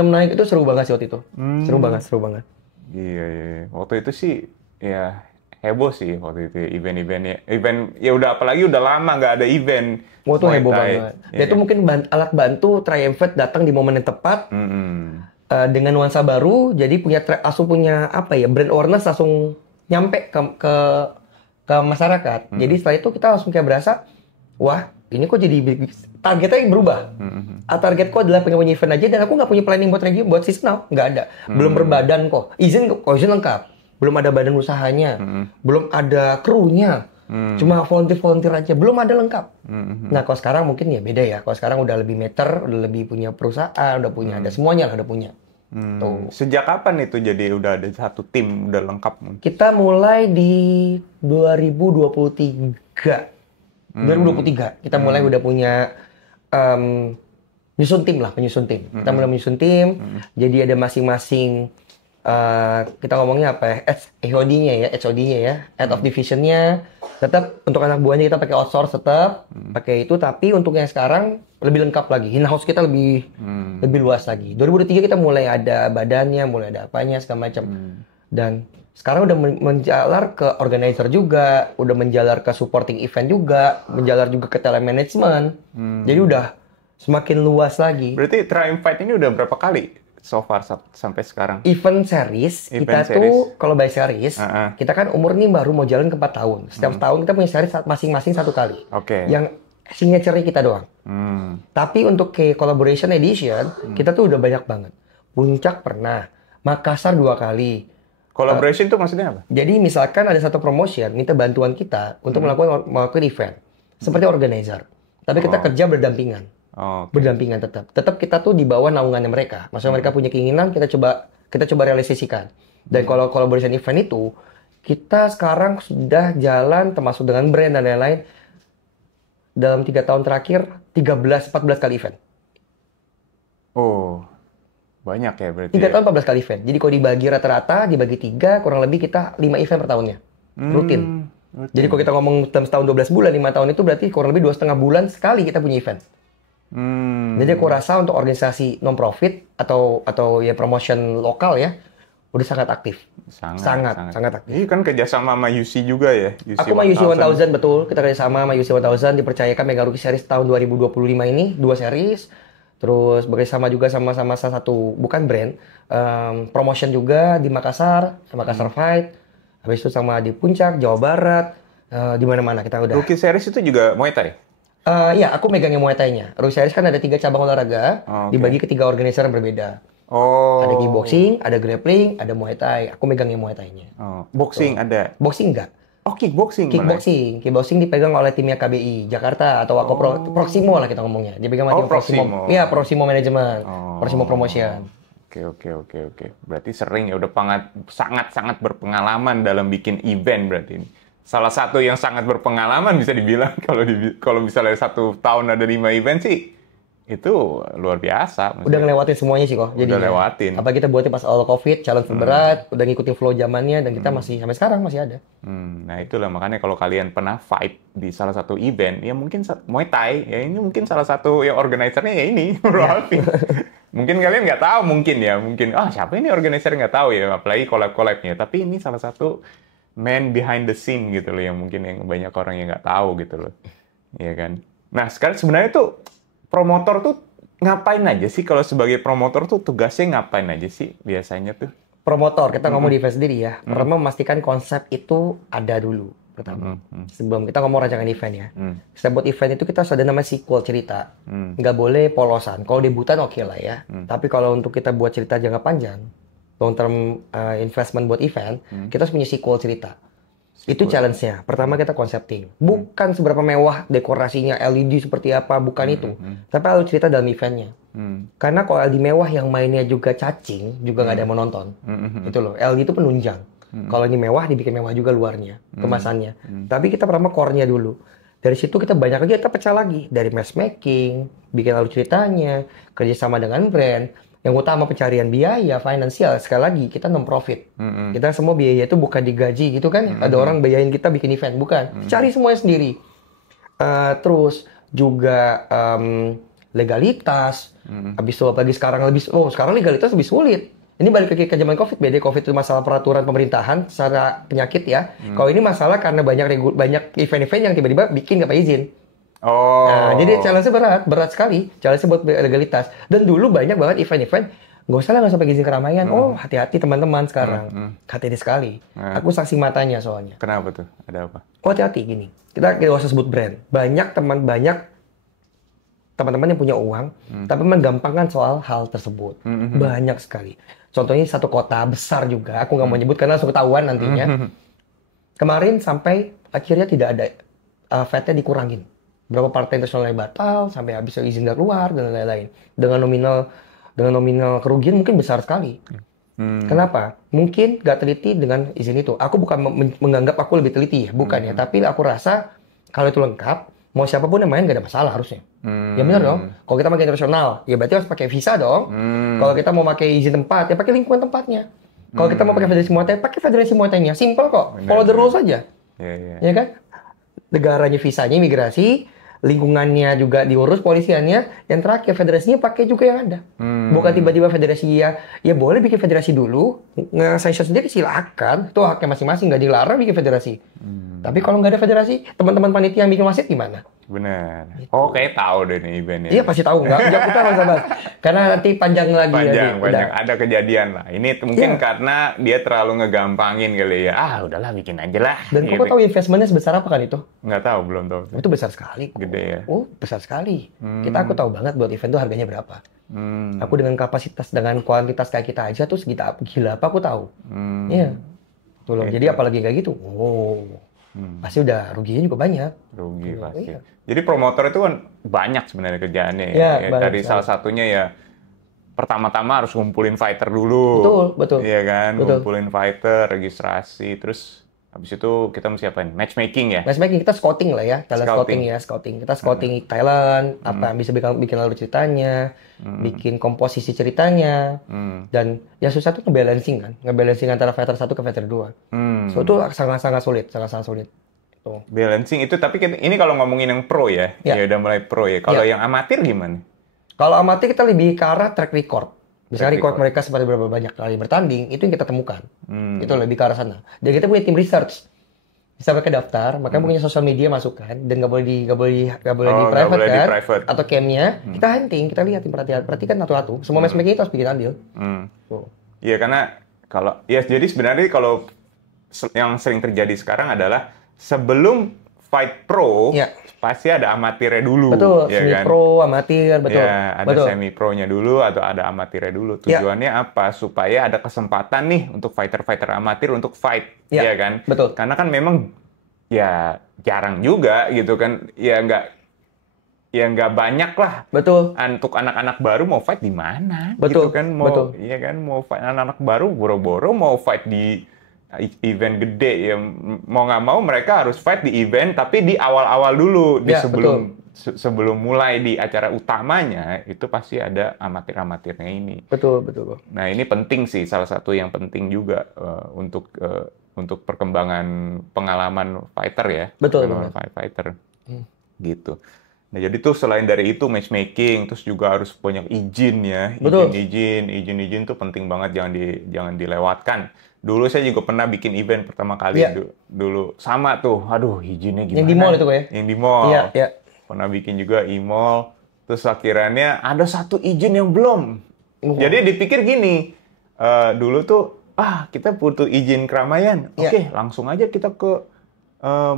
naik itu seru banget sih waktu itu. Seru banget. Iya. Waktu itu sih ya heboh sih waktu itu event ya udah apalagi udah lama nggak ada event. Itu heboh banget. Dan itu mungkin alat bantu Triumph dating di momen yang tepat dengan nuansa baru, jadi langsung punya apa ya, brand awareness langsung nyampe ke masyarakat. Jadi setelah itu kita langsung kayak berasa, wah ini kok jadi targetnya berubah. Targetku adalah pengen punya event aja dan aku nggak punya planning buat seasonal, nggak ada. Belum berbadan kok. Izin lengkap. Belum ada badan usahanya, belum ada krunya. Cuma volunteer aja, belum ada lengkap. Nah, kalau sekarang mungkin ya beda ya. Kalau sekarang udah lebih meter, udah lebih punya perusahaan, udah punya ada semuanya lah, udah punya. Tuh. Sejak kapan itu jadi udah ada satu tim udah lengkap? Kita mulai di 2023. 2023 kita mulai udah punya penyusun tim. Kita mulai menyusun tim. Jadi ada masing-masing kita ngomongnya apa ya? HOD-nya ya, Head of Division-nya. Tetap untuk anak buahnya kita pakai outsource tetap, pakai itu. Tapi untuk yang sekarang lebih lengkap lagi. In-house kita lebih luas lagi. 2023 kita mulai ada badannya, mulai ada apanya segala macam. Dan sekarang udah menjalar ke organizer juga, udah menjalar ke supporting event juga, menjalar juga ke telemanagement. Jadi udah semakin luas lagi. Berarti Triumph Fight ini udah berapa kali so far sampai sekarang? Event series, tuh kalau by series, kita kan umur nih baru mau jalan ke 4 tahun. Setiap tahun kita punya series masing-masing 1 kali. Yang signature-nya kita doang. Tapi untuk ke collaboration edition, kita tuh udah banyak banget. Puncak pernah, Makassar 2 kali. Collaboration itu maksudnya apa? Jadi misalkan ada satu promotion, minta bantuan kita untuk melakukan event. Seperti organizer. Tapi kita kerja berdampingan. Berdampingan tetap. Tetap kita tuh di bawah naungannya mereka. Maksudnya mereka punya keinginan, kita coba realisasikan. Dan kalau collaboration event itu, kita sekarang sudah jalan termasuk dengan brand dan lain-lain. Dalam 3 tahun terakhir, 13-14 kali event. Oh, banyak ya berarti. 3 tahun 14 kali event. Jadi kalau dibagi rata-rata, dibagi 3, kurang lebih kita 5 event per tahunnya. Rutin. Jadi kalau kita ngomong dalam setahun 12 bulan, 5 tahun itu berarti kurang lebih 2,5 bulan sekali kita punya event. Jadi aku rasa untuk organisasi non-profit atau ya promotion lokal ya, udah sangat aktif. Sangat aktif. Ini kan kerjasama sama UC juga ya? Aku sama UC 1000, betul. Kita kerjasama sama UC 1000, dipercayakan megang Rookie Series tahun 2025 ini, 2 series. Terus bekerjasama juga sama salah satu, bukan brand, promotion juga di Makassar Fight. Habis itu sama di Puncak, Jawa Barat, di mana-mana kita udah. Rookie Series itu juga Muay Thai? Ya, aku megangnya Muay Thai-nya. Rookie Series kan ada 3 cabang olahraga, dibagi ke 3 organizer yang berbeda. Ada kickboxing, ada grappling, ada Muay Thai. Aku megangnya Muay Thai-nya. Boxing ada? Boxing enggak. Kickboxing. Kickboxing dipegang oleh timnya KBI Jakarta atau Proximo lah kita ngomongnya. Dia pegang tim Proximo. Iya, Proximo Management. Proximo Promotion. Oke. Berarti sering ya, udah sangat berpengalaman dalam bikin event berarti ini. Salah satu yang sangat berpengalaman bisa dibilang kalau misalnya 1 tahun ada 5 event sih, itu luar biasa. Udah ngelewatin semuanya sih kok. Udah lewatin. Apa kita buatnya pas awal COVID, challenge terberat, udah ngikutin flow zamannya dan kita masih sampai sekarang masih ada. Nah itulah makanya kalau kalian pernah fight di salah satu event, ya mungkin Muay Thai, ya ini mungkin salah satu yang organisernya ya ini, Bro Alvin. Mungkin kalian nggak tahu, mungkin siapa ini organiser nggak tahu ya, apalagi collab-collabnya. Tapi ini salah satu man behind the scene gitu loh, yang mungkin yang banyak orang yang nggak tahu gitu loh, ya kan. Nah sekarang sebenarnya tuh promotor tuh ngapain aja sih? Kalau sebagai promotor tuh tugasnya ngapain aja sih biasanya tuh? Promotor, kita ngomong di event sendiri ya. Pertama memastikan konsep itu ada dulu pertama. Sebelum kita ngomong rancangan event ya. Setiap buat event itu kita harus ada namanya sequel cerita. Nggak boleh polosan. Kalau debutan oke lah ya. Tapi kalau untuk kita buat cerita jangka panjang, long term investment buat event, kita harus punya sequel cerita. Itu challenge-nya. Pertama kita konsepting. Bukan seberapa mewah dekorasinya, LED seperti apa, bukan itu. Tapi harus cerita dalam eventnya. Karena kalau LED mewah yang mainnya juga cacing, juga nggak ada yang menonton. Itu loh, LED itu penunjang. Kalau ini mewah, dibikin mewah juga luarnya, kemasannya. Tapi kita pertama core-nya dulu. Dari situ kita banyak lagi, kita pecah lagi. Dari matchmaking, bikin alur ceritanya, kerjasama dengan brand. Yang utama pencarian biaya, finansial. Sekali lagi, kita non-profit. Kita semua biaya itu bukan digaji gitu kan. Ada orang bayarin kita bikin event. Bukan. Cari semuanya sendiri. Terus juga legalitas. Habis itu apalagi sekarang sekarang legalitas lebih sulit. Ini balik ke zaman COVID. Beda COVID itu masalah peraturan pemerintahan secara penyakit ya. Kalau ini masalah karena banyak event-event yang tiba-tiba bikin nggak pakai izin. Nah, jadi challenge-nya berat sekali. Challenge-nya buat legalitas. Dan dulu banyak banget event-event, nggak usah pakai izin keramaian. Hati-hati teman-teman sekarang. Hati-hati sekali. Aku saksi matanya soalnya. Kenapa tuh? Ada apa? Hati-hati gini. Kita usah sebut brand. Banyak teman-teman yang punya uang, tapi menggampangkan soal hal tersebut. Banyak sekali. Contohnya satu kota besar juga, aku nggak mau nyebut karena langsung ketahuan nantinya. Kemarin sampai akhirnya tidak ada VAT-nya dikurangin. Berapa partai internasional yang batal, sampai habis izin dari luar, dan lain-lain. Dengan nominal kerugian mungkin besar sekali. Kenapa? Mungkin nggak teliti dengan izin itu. Aku bukan menganggap aku lebih teliti ya, bukan ya. Tapi aku rasa kalau itu lengkap, mau siapapun yang main nggak ada masalah harusnya. Ya benar dong. Kalau kita pakai internasional, ya berarti harus pakai visa dong. Kalau kita mau pakai izin tempat, ya pakai lingkungan tempatnya. Kalau kita mau pakai federasi Muay Thai, pakai federasi Muay Thai-nya. Simple kok. Follow the rules aja. Ya kan? Negaranya visanya, imigrasi, lingkungannya juga diurus, polisiannya. Yang terakhir, federasinya pakai juga yang ada. Bukan tiba-tiba federasi ya boleh bikin federasi dulu. Nge-sanction sendiri silakan. Itu haknya masing-masing, nggak dilarang bikin federasi. Tapi kalau nggak ada federasi, teman-teman panitia yang bikin wasit gimana? Benar. Gitu. Oh, kayak tahu deh nih eventnya. Iya, pasti tahu. Nggak kita nggak usah bahas. Karena nanti panjang lagi. Panjang. Ada kejadian lah. Ini mungkin karena dia terlalu ngegampangin kali ya. Udahlah bikin aja lah. Dan kamu tahu investmentnya sebesar apa kan itu? Nggak tahu, belum tahu. Itu besar sekali. Gede ya? Besar sekali. Aku tahu banget buat event itu harganya berapa. Aku dengan kapasitas, dengan kuantitas kayak kita aja tuh gila apa aku tahu. Iya. Tuh loh. Jadi apalagi kayak gitu. Pasti udah ruginya juga banyak. Rugi pasti. Iya. Jadi promotor itu kan banyak sebenarnya kerjaannya ya. Dari salah satunya ya pertama-tama harus ngumpulin fighter dulu. Betul. Iya kan, ngumpulin fighter, registrasi, terus habis itu kita mesti apain? Matchmaking ya? Matchmaking, kita scouting lah ya. Talent scouting ya, scouting. Kita scouting talent, apa yang bisa bikin lalu ceritanya, bikin komposisi ceritanya. Dan yang susah tuh ngebalancing kan. Ngebalancing antara fighter 1 ke fighter 2. So itu sangat-sangat sulit. Tuh. Balancing itu, tapi ini kalau ngomongin yang pro ya. Ya udah mulai pro ya. Kalau yang amatir gimana? Kalau amatir kita lebih ke arah track record. Misalnya record mereka seperti berapa banyak kali bertanding, itu yang kita temukan. Itu lebih ke arah sana. Dan kita punya tim research. Bisa mereka daftar, makanya punya sosial media masukkan, dan nggak boleh di private. Atau camnya, kita hunting, kita lihat, perhatikan satu-satu. Semua matchmaking itu harus bikin andil. Iya, karena jadi sebenarnya kalau yang sering terjadi sekarang adalah sebelum fight pro, pasti ada amatirnya dulu. Betul, semi pro, amatir, betul. Ya, ada semi pro-nya dulu atau ada amatirnya dulu. Tujuannya apa? Supaya ada kesempatan nih untuk fighter-fighter amatir untuk fight, ya kan? Betul. Karena kan memang ya jarang juga gitu kan. Ya nggak banyak lah. Betul. Untuk anak-anak baru mau fight di mana? Betul. Gitu kan, iya kan, mau fight anak-anak baru boro-boro mau fight di event gede ya, mau nggak mau mereka harus fight di event, tapi di awal-awal dulu, sebelum mulai di acara utamanya itu pasti ada amatir-amatirnya ini. Betul. Nah ini penting sih, salah satu yang penting juga untuk perkembangan pengalaman fighter ya. Betul. Fighter gitu. Nah jadi tuh selain dari itu matchmaking, terus juga harus banyak izin ya. Izin tuh penting banget, jangan dilewatkan. Dulu saya juga pernah bikin event pertama kali dulu. Sama tuh, aduh izinnya gimana? Yang di mall itu ya? Yang di mall. Iya. Pernah bikin juga e-mall. Terus akhirnya ada satu izin yang belum. Jadi dipikir gini, dulu tuh, kita butuh izin keramaian. Oke, langsung aja kita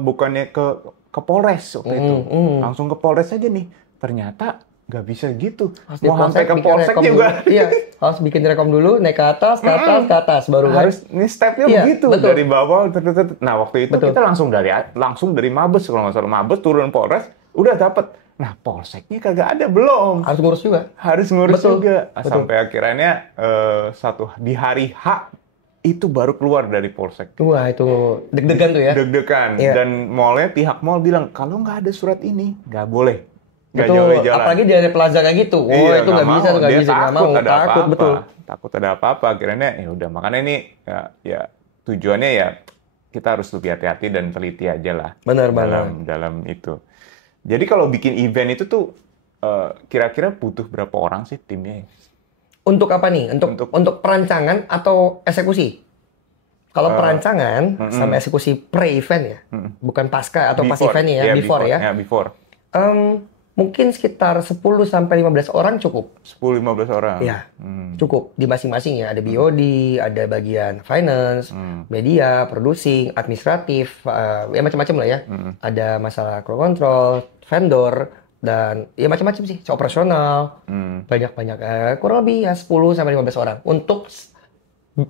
bukannya ke Polres waktu itu. Langsung ke Polres aja nih. Ternyata nggak bisa gitu. Mau sampai ke polsek juga. Iya, harus bikin rekom dulu, naik ke atas, baru harus ini stepnya begitu, dari bawah. Nah waktu itu kita langsung dari Mabes, kalau nggak salah Mabes turun Polres, udah dapet. Nah polseknya kagak ada, belum. Harus ngurus juga. Sampai akhirnya di hari H itu baru keluar dari polsek. Wah itu deg-degan tuh ya. Deg-degan. Dan pihak mall bilang kalau nggak ada surat ini nggak boleh. Betul, apalagi di area plaza kayak gitu. Itu nggak bisa, nggak mau. Takut, betul. Takut ada apa-apa. Akhirnya ya udah, makanya ini ya tujuannya ya kita harus lebih hati-hati dan teliti aja lah. Benar. Dalam itu. Jadi kalau bikin event itu tuh kira-kira butuh berapa orang sih timnya? Untuk apa nih? Untuk perancangan atau eksekusi? Kalau perancangan sama eksekusi pre-event ya, bukan pasca atau pas event ya, before ya. Before. Mungkin sekitar 10-15 orang cukup. 10-15 orang? Iya, cukup. Di masing-masing ya. Ada BOD, ada bagian finance, media, producing, administratif, ya macam-macam lah ya. Ada masalah crew control, vendor, dan ya macam-macam sih, operasional, banyak-banyak, kurang lebih ya 10 sampai 15 orang untuk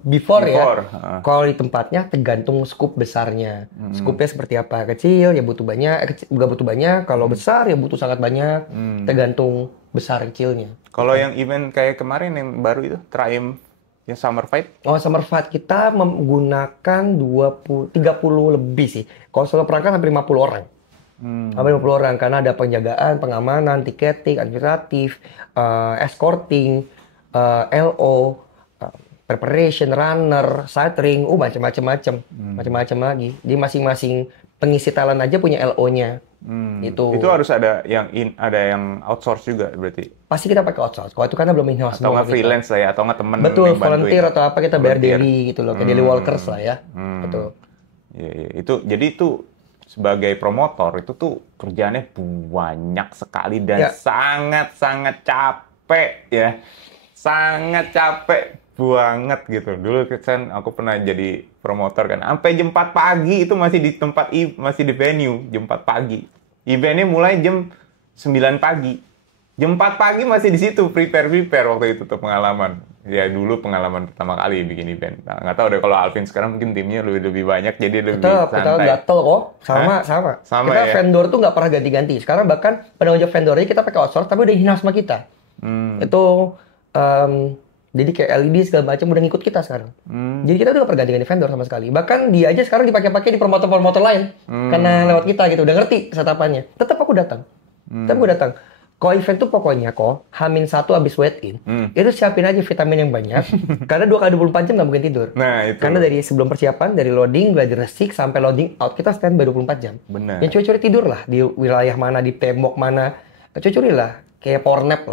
before ya. Kalau di tempatnya tergantung scoop besarnya. Scoopnya seperti apa? Kecil ya butuh banyak, nggak butuh banyak. Kalau besar ya butuh sangat banyak. Tergantung besar kecilnya. Kalau yang event kayak kemarin yang baru itu Triumph yang Summer Fight? Oh, Summer Fight kita menggunakan 30 lebih sih. Kalau solo perangkat hampir 50 orang. Hampir 50 orang karena ada penjagaan, pengamanan, tiketing, administratif, escorting, LO, preparation, runner, side-ring, macam-macam lagi. Di masing-masing pengisi talent aja punya LO-nya. Itu harus ada yang outsource juga berarti. Pasti kita pakai outsource. Kalau itu karena belum in-house atau nggak freelance lah ya, atau nggak temen. Betul, volunteer atau apa kita bayar daily gitu loh, kayak daily workers lah ya. Betul. Iya. Itu sebagai promotor itu tuh kerjaannya banyak sekali dan sangat-sangat capek ya. Sangat capek banget gitu. Dulu kan aku pernah jadi promotor kan. Sampai jam 4 pagi itu masih di tempat masih di venue jam 4 pagi. Eventnya mulai jam 9 pagi. Jam 4 pagi masih di situ prepare waktu itu tuh pengalaman. Ya dulu pengalaman pertama kali bikin event. Nah, nggak tahu deh kalau Alvin sekarang mungkin timnya lebih banyak jadi lebih santai. Kita gatel kok. Sama kita ya? Vendor tuh nggak pernah ganti-ganti. Sekarang bahkan penanggung jawab vendornya kita pakai outsource tapi udah in-house sama kita. Itu jadi kayak LED segala macam udah ngikut kita sekarang. Jadi kita udah gak pernah ganti-ganti vendor sama sekali. Bahkan dia aja sekarang dipakai-pakai di promotor-promotor lain. Karena lewat kita gitu, udah ngerti setupannya. Tetap aku datang. Kalau event tuh pokoknya H-1 habis weigh-in, itu siapin aja vitamin yang banyak. Karena 2 kali 24 jam gak mungkin tidur. Nah, itu. Karena dari sebelum persiapan, dari loading, gladi resik, sampai loading out, kita standby 24 jam. Benar. Yang curi-curi tidur lah, di wilayah mana, di tembok mana. Curi-curi lah, kayak power nap.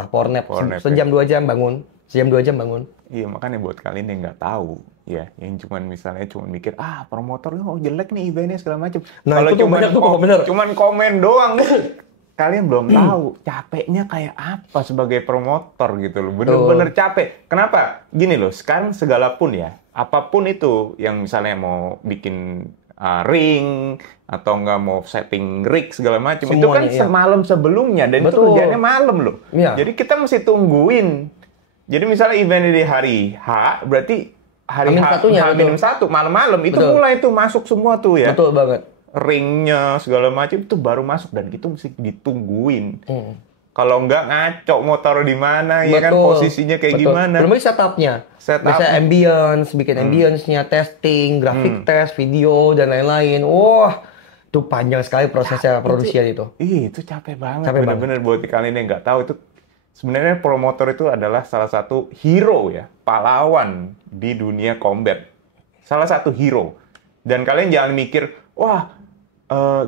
Sejam 2 jam bangun. Sejam 2 jam bangun. Iya, makanya buat kalian yang nggak tahu, ya, yang misalnya mikir, promotor, jelek nih eventnya segala macam. Nah, kalau cuman komen doang, kalian belum tahu capeknya kayak apa sebagai promotor gitu loh. Bener-bener capek. Kenapa? Gini loh, sekarang segala pun ya, apapun itu yang misalnya mau bikin ring atau nggak mau setting rig segala macam, itu kan semalam sebelumnya dan itu kerjanya malam loh. Iya. Jadi kita mesti tungguin. Jadi misalnya eventnya di hari H, berarti hari H-1 malam-malam itu mulai tuh masuk semua tuh ya. Betul banget. Ringnya segala macam itu baru masuk dan itu mesti ditungguin. Kalau nggak ngaco mau taruh di mana ya kan posisinya kayak gimana. Belum setupnya. Bisa ambience, bikin ambience-nya, testing, grafik test, video dan lain-lain. Wah, itu panjang sekali prosesnya produksinya itu. Iya, itu capek banget. Bener-bener buat kalian yang nggak tahu itu. Sebenarnya promotor itu adalah salah satu hero ya, pahlawan di dunia combat. Salah satu hero. Dan kalian jangan mikir,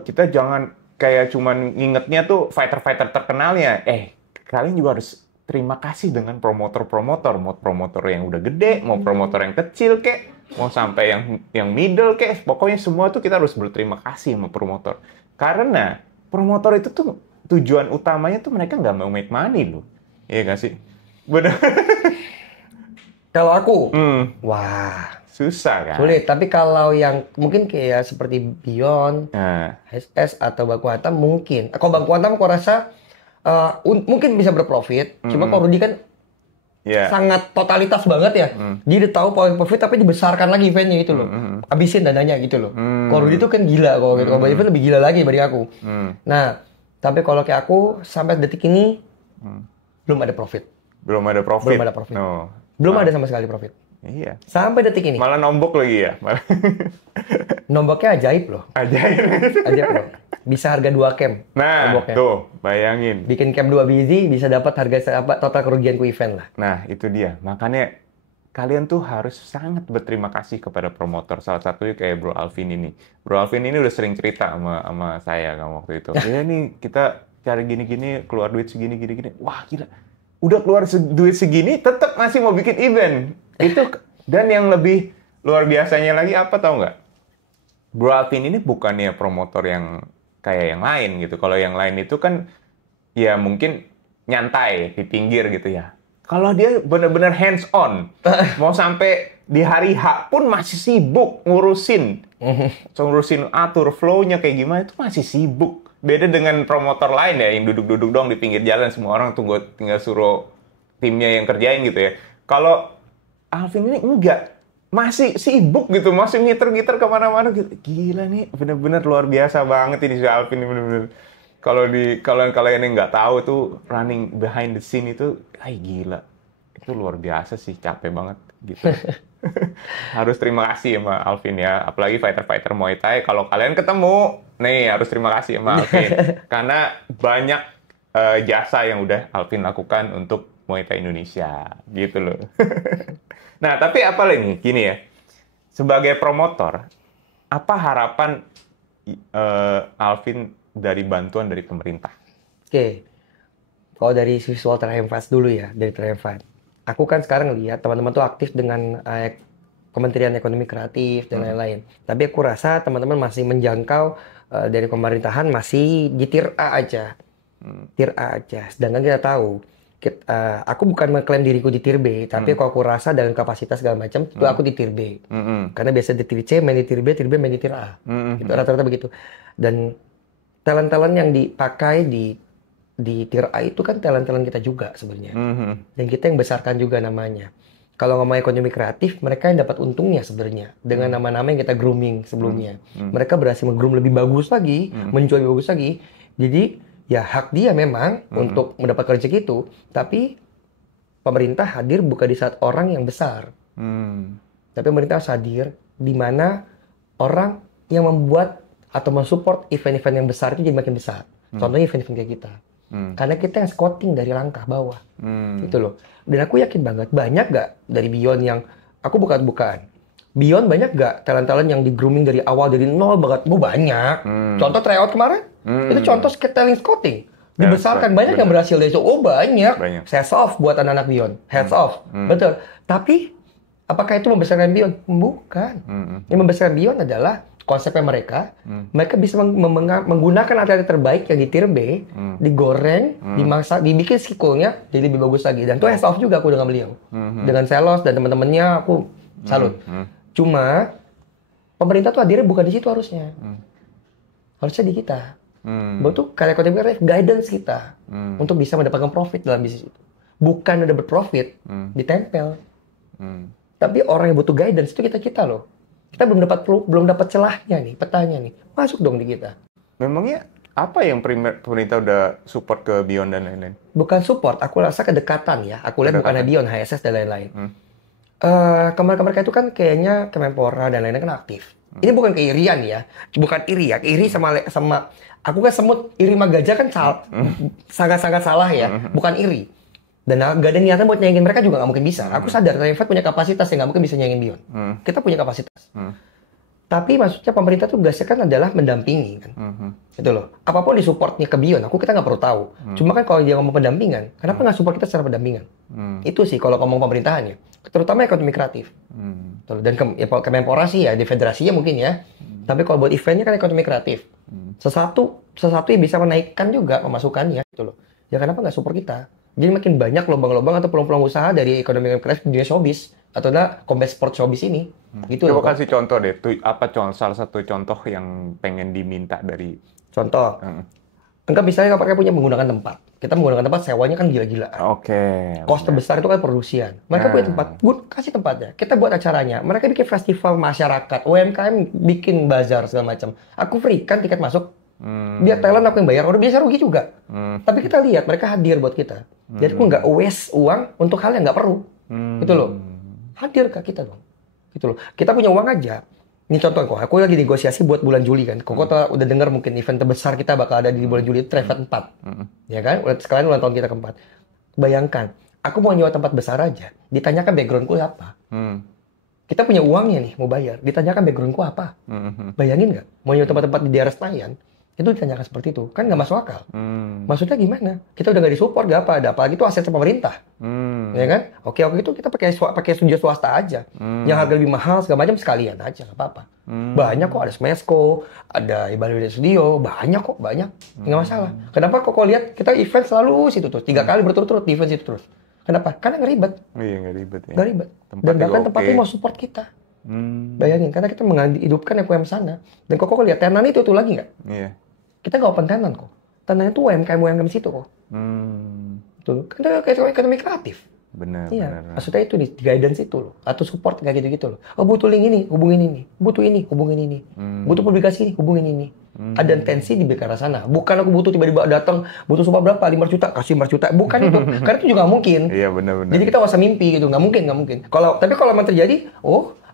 kita jangan kayak cuman ngingetnya tuh fighter-fighter terkenalnya. Kalian juga harus terima kasih dengan promotor-promotor. Mau promotor yang udah gede, mau promotor yang kecil kek, mau sampai yang middle kek. Pokoknya semua tuh kita harus berterima kasih sama promotor. Karena promotor itu tuh tujuan utamanya tuh mereka nggak mau make money loh. Iya nggak sih? Bener. Kalau aku, susah kan? Sulit, tapi kalau yang mungkin kayak seperti Beyond, SS atau Bangku Hantam mungkin. Kalau Bangku Hantam aku rasa mungkin bisa berprofit, cuma kalau Rudy kan sangat totalitas banget ya. Dia udah tahu poin profit tapi dibesarkan lagi eventnya gitu loh. Habisin dananya gitu loh. Kalau Rudy itu kan gila kalau gitu. Kalau event lebih gila lagi dari aku. Nah, tapi kalau kayak aku sampai detik ini belum ada profit. Belum ada profit. Belum ada sama sekali profit. Iya. Sampai detik ini. Malah nombok lagi ya. Nomboknya ajaib loh. Ajaib loh. Bisa harga 2 cam. Nah, nomboknya. Tuh, bayangin. Bikin cam 2 biji bisa dapat harga total kerugianku event lah. Nah, itu dia. Makanya kalian tuh harus sangat berterima kasih kepada promotor. Salah satunya kayak Bro Alvin ini. Bro Alvin ini udah sering cerita sama saya kan waktu itu. Ya nih, kita cari gini-gini, keluar duit segini. Wah, gila. Udah keluar duit segini, tetap masih mau bikin event. Itu, dan yang lebih luar biasanya lagi apa tahu nggak? Bro Alvin ini bukannya promotor yang kayak yang lain gitu. Kalau yang lain itu kan ya mungkin nyantai di pinggir gitu ya. Kalau dia benar-benar hands on, mau sampai di hari H pun masih sibuk ngurusin atur flow-nya kayak gimana itu masih sibuk. Beda dengan promotor lain ya, yang duduk-duduk dong di pinggir jalan, semua orang tunggu tinggal suruh timnya yang kerjain gitu ya. Kalau Alvin ini enggak, masih sibuk gitu, masih ngiter-ngiter kemana-mana gitu. Gila nih, bener-bener luar biasa banget ini si Alvin ini bener-bener. Kalau kalian yang nggak tahu tuh running behind the scene itu, gila, itu luar biasa sih, capek banget gitu. Harus terima kasih sama Alvin ya, apalagi fighter-fighter Muay Thai. Kalau kalian ketemu, nih harus terima kasih sama Alvin karena banyak jasa yang udah Alvin lakukan untuk Muay Thai Indonesia, gitu loh. Nah, tapi apa lagi gini ya, sebagai promotor, apa harapan Alvin dari bantuan dari pemerintah? Oke, kalau dari visual Triumph Fast dulu ya, dari Triumph Fast. Aku kan sekarang lihat teman-teman tuh aktif dengan Kementerian Ekonomi Kreatif dan lain-lain. Tapi aku rasa teman-teman masih menjangkau dari pemerintahan masih di tier A aja. Tier A aja. Sedangkan kita tahu, aku bukan mengklaim diriku di tier B, tapi kalau aku rasa dengan kapasitas segala macam, itu aku di tier B. Karena biasa di tier C, main di tier B main di tier A. Itu rata-rata begitu. Dan talent-talent yang dipakai di tier A itu kan talent-talent kita juga sebenarnya. Dan kita yang besarkan juga namanya. Kalau ngomong ekonomi kreatif, mereka yang dapat untungnya sebenarnya. Dengan nama-nama yang kita grooming sebelumnya. Mereka berhasil meng-groom lebih bagus lagi, menjual lebih bagus lagi. Jadi, ya hak dia memang untuk mendapatkan rezeki itu. Tapi, pemerintah hadir bukan di saat orang yang besar. Tapi pemerintah hadir di mana orang yang membuat atau mensupport event-event yang besar itu jadi makin besar. Contohnya event-event kayak kita. Karena kita yang scouting dari langkah bawah. Gitu loh. Dan aku yakin banget, banyak gak dari Beyond yang, aku bukan-bukan. Beyond banyak gak talent-talent yang di grooming dari awal, dari nol banget? Oh banyak. Contoh tryout kemarin, itu contoh talent scouting. Dibesarkan, banyak yang berhasil dari itu. Oh banyak. Hats off buat anak-anak Beyond. Hats off. Betul. Tapi, apakah itu membesarkan Beyond? Bukan. Yang membesarkan Beyond adalah konsepnya mereka bisa menggunakan atlet terbaik yang di tier B, digoreng, dimasak, dibikin skill-nya jadi lebih bagus lagi. Dan itu hands off juga aku dengan beliau. Dengan Selos dan teman-temannya aku salut. Cuma pemerintah tuh hadirnya bukan di situ harusnya. Harusnya di kita. Butuh karya kontemporer guidance kita untuk bisa mendapatkan profit dalam bisnis itu. Bukan dapat profit ditempel. Tapi orang yang butuh guidance itu kita loh. Kita belum dapat celahnya nih, petanya nih. Masuk dong di kita. Memangnya apa yang pemerintah udah support ke Beyond dan lain-lain? Bukan support, aku rasa kedekatan ya. Aku lihat bukannya Beyond, HSS dan lain-lain. Kemarin itu kan kayaknya Kemenpora dan lain-lain kan aktif. Ini bukan keirian ya. Bukan iri ya. Iri sama aku kan semut iri sama gajah kan sangat-sangat salah ya. Bukan iri. Dan gak ada niatan buat nyaingin mereka juga gak mungkin bisa. Aku sadar, Triumph punya kapasitas yang gak mungkin bisa nyaingin Beyond. Kita punya kapasitas. Tapi maksudnya pemerintah tuh tugasnya kan adalah mendampingi kan. Itu loh. Apapun disupportnya ke Beyond, kita gak perlu tahu. Cuma kan kalau dia ngomong pendampingan, kenapa gak support kita secara pendampingan? Itu sih kalau ngomong pemerintahannya. Terutama ekonomi kreatif. Dan Kemenpora sih ya, di federasinya mungkin ya. Tapi kalau buat eventnya kan ekonomi kreatif. Sesuatu yang bisa menaikkan juga pemasukannya. Gitu loh. Ya kenapa gak support kita? Jadi makin banyak lubang-lubang atau peluang-peluang usaha dari ekonomi kreatif di dunia showbiz atau combat sport showbiz ini. Gitu loh. Coba kasih contoh deh. Salah satu contoh yang pengen diminta dari contoh. Enggak misalnya mereka punya menggunakan tempat. Kita menggunakan tempat sewanya kan gila-gilaan. Cost terbesar itu kan produksian. Mereka punya tempat, kasih tempatnya. Kita buat acaranya. Mereka bikin festival masyarakat, UMKM bikin bazar segala macam. Aku free kan tiket masuk. Biar talent aku yang bayar, udah biasa rugi juga. Tapi kita lihat mereka hadir buat kita. Jadi aku nggak waste uang untuk hal yang nggak perlu. Gitu loh. Hadir ke kita dong. Gitu loh. Kita punya uang aja. Ini contoh kok. Aku lagi negosiasi buat bulan Juli kan. Koko udah dengar mungkin event terbesar kita bakal ada di bulan Juli itu Triumph 4. Ya kan? Sekalian ulang tahun kita keempat. Bayangkan, aku mau nyewa tempat besar aja. Ditanyakan backgroundku apa. Kita punya uangnya nih, mau bayar. Ditanyakan backgroundku apa. Bayangin nggak? Mau nyewa tempat-tempat di daerah Senayan. Itu ditanyakan seperti itu, kan nggak masuk akal. Maksudnya gimana? Kita udah nggak disupport, nggak apa ada, apalagi itu aset pemerintah, ya kan? Oke itu kita pakai studio swasta aja, yang harga lebih mahal segala macam sekalian aja, nggak apa-apa. Banyak kok, ada Smesco, ada Ibadah Studio, banyak, nggak masalah. Kenapa kok lihat kita event selalu situ terus, 3 kali berturut-turut di event situ terus? Kenapa? Karena nggak ribet. Iya nggak ribet. Ya. Nggak ribet. Dan bahkan tempatnya mau support kita. Bayangin, karena kita menghidupkan UMKM sana. Dan kok lihat tenan itu lagi nggak? Iya. Kita nggak open tenan kok. Tenannya tuh UMKM situ kok. Betul. Kan ekonomi kreatif. Benar, iya. benar. Maksudnya itu di guidance itu loh, atau support kayak gitu-gitu loh. Oh butuh link ini, hubungin ini. Butuh ini, hubungin ini. Butuh publikasi ini, hubungin ini. Ada intensi di arah sana. Bukan aku butuh tiba-tiba datang, butuh sumpah berapa? 5 juta, kasih 5 juta. Bukan itu. Karena itu juga nggak mungkin. Iya benar-benar. Jadi kita nggak usah mimpi gitu, nggak mungkin. Tapi kalau memang terjadi,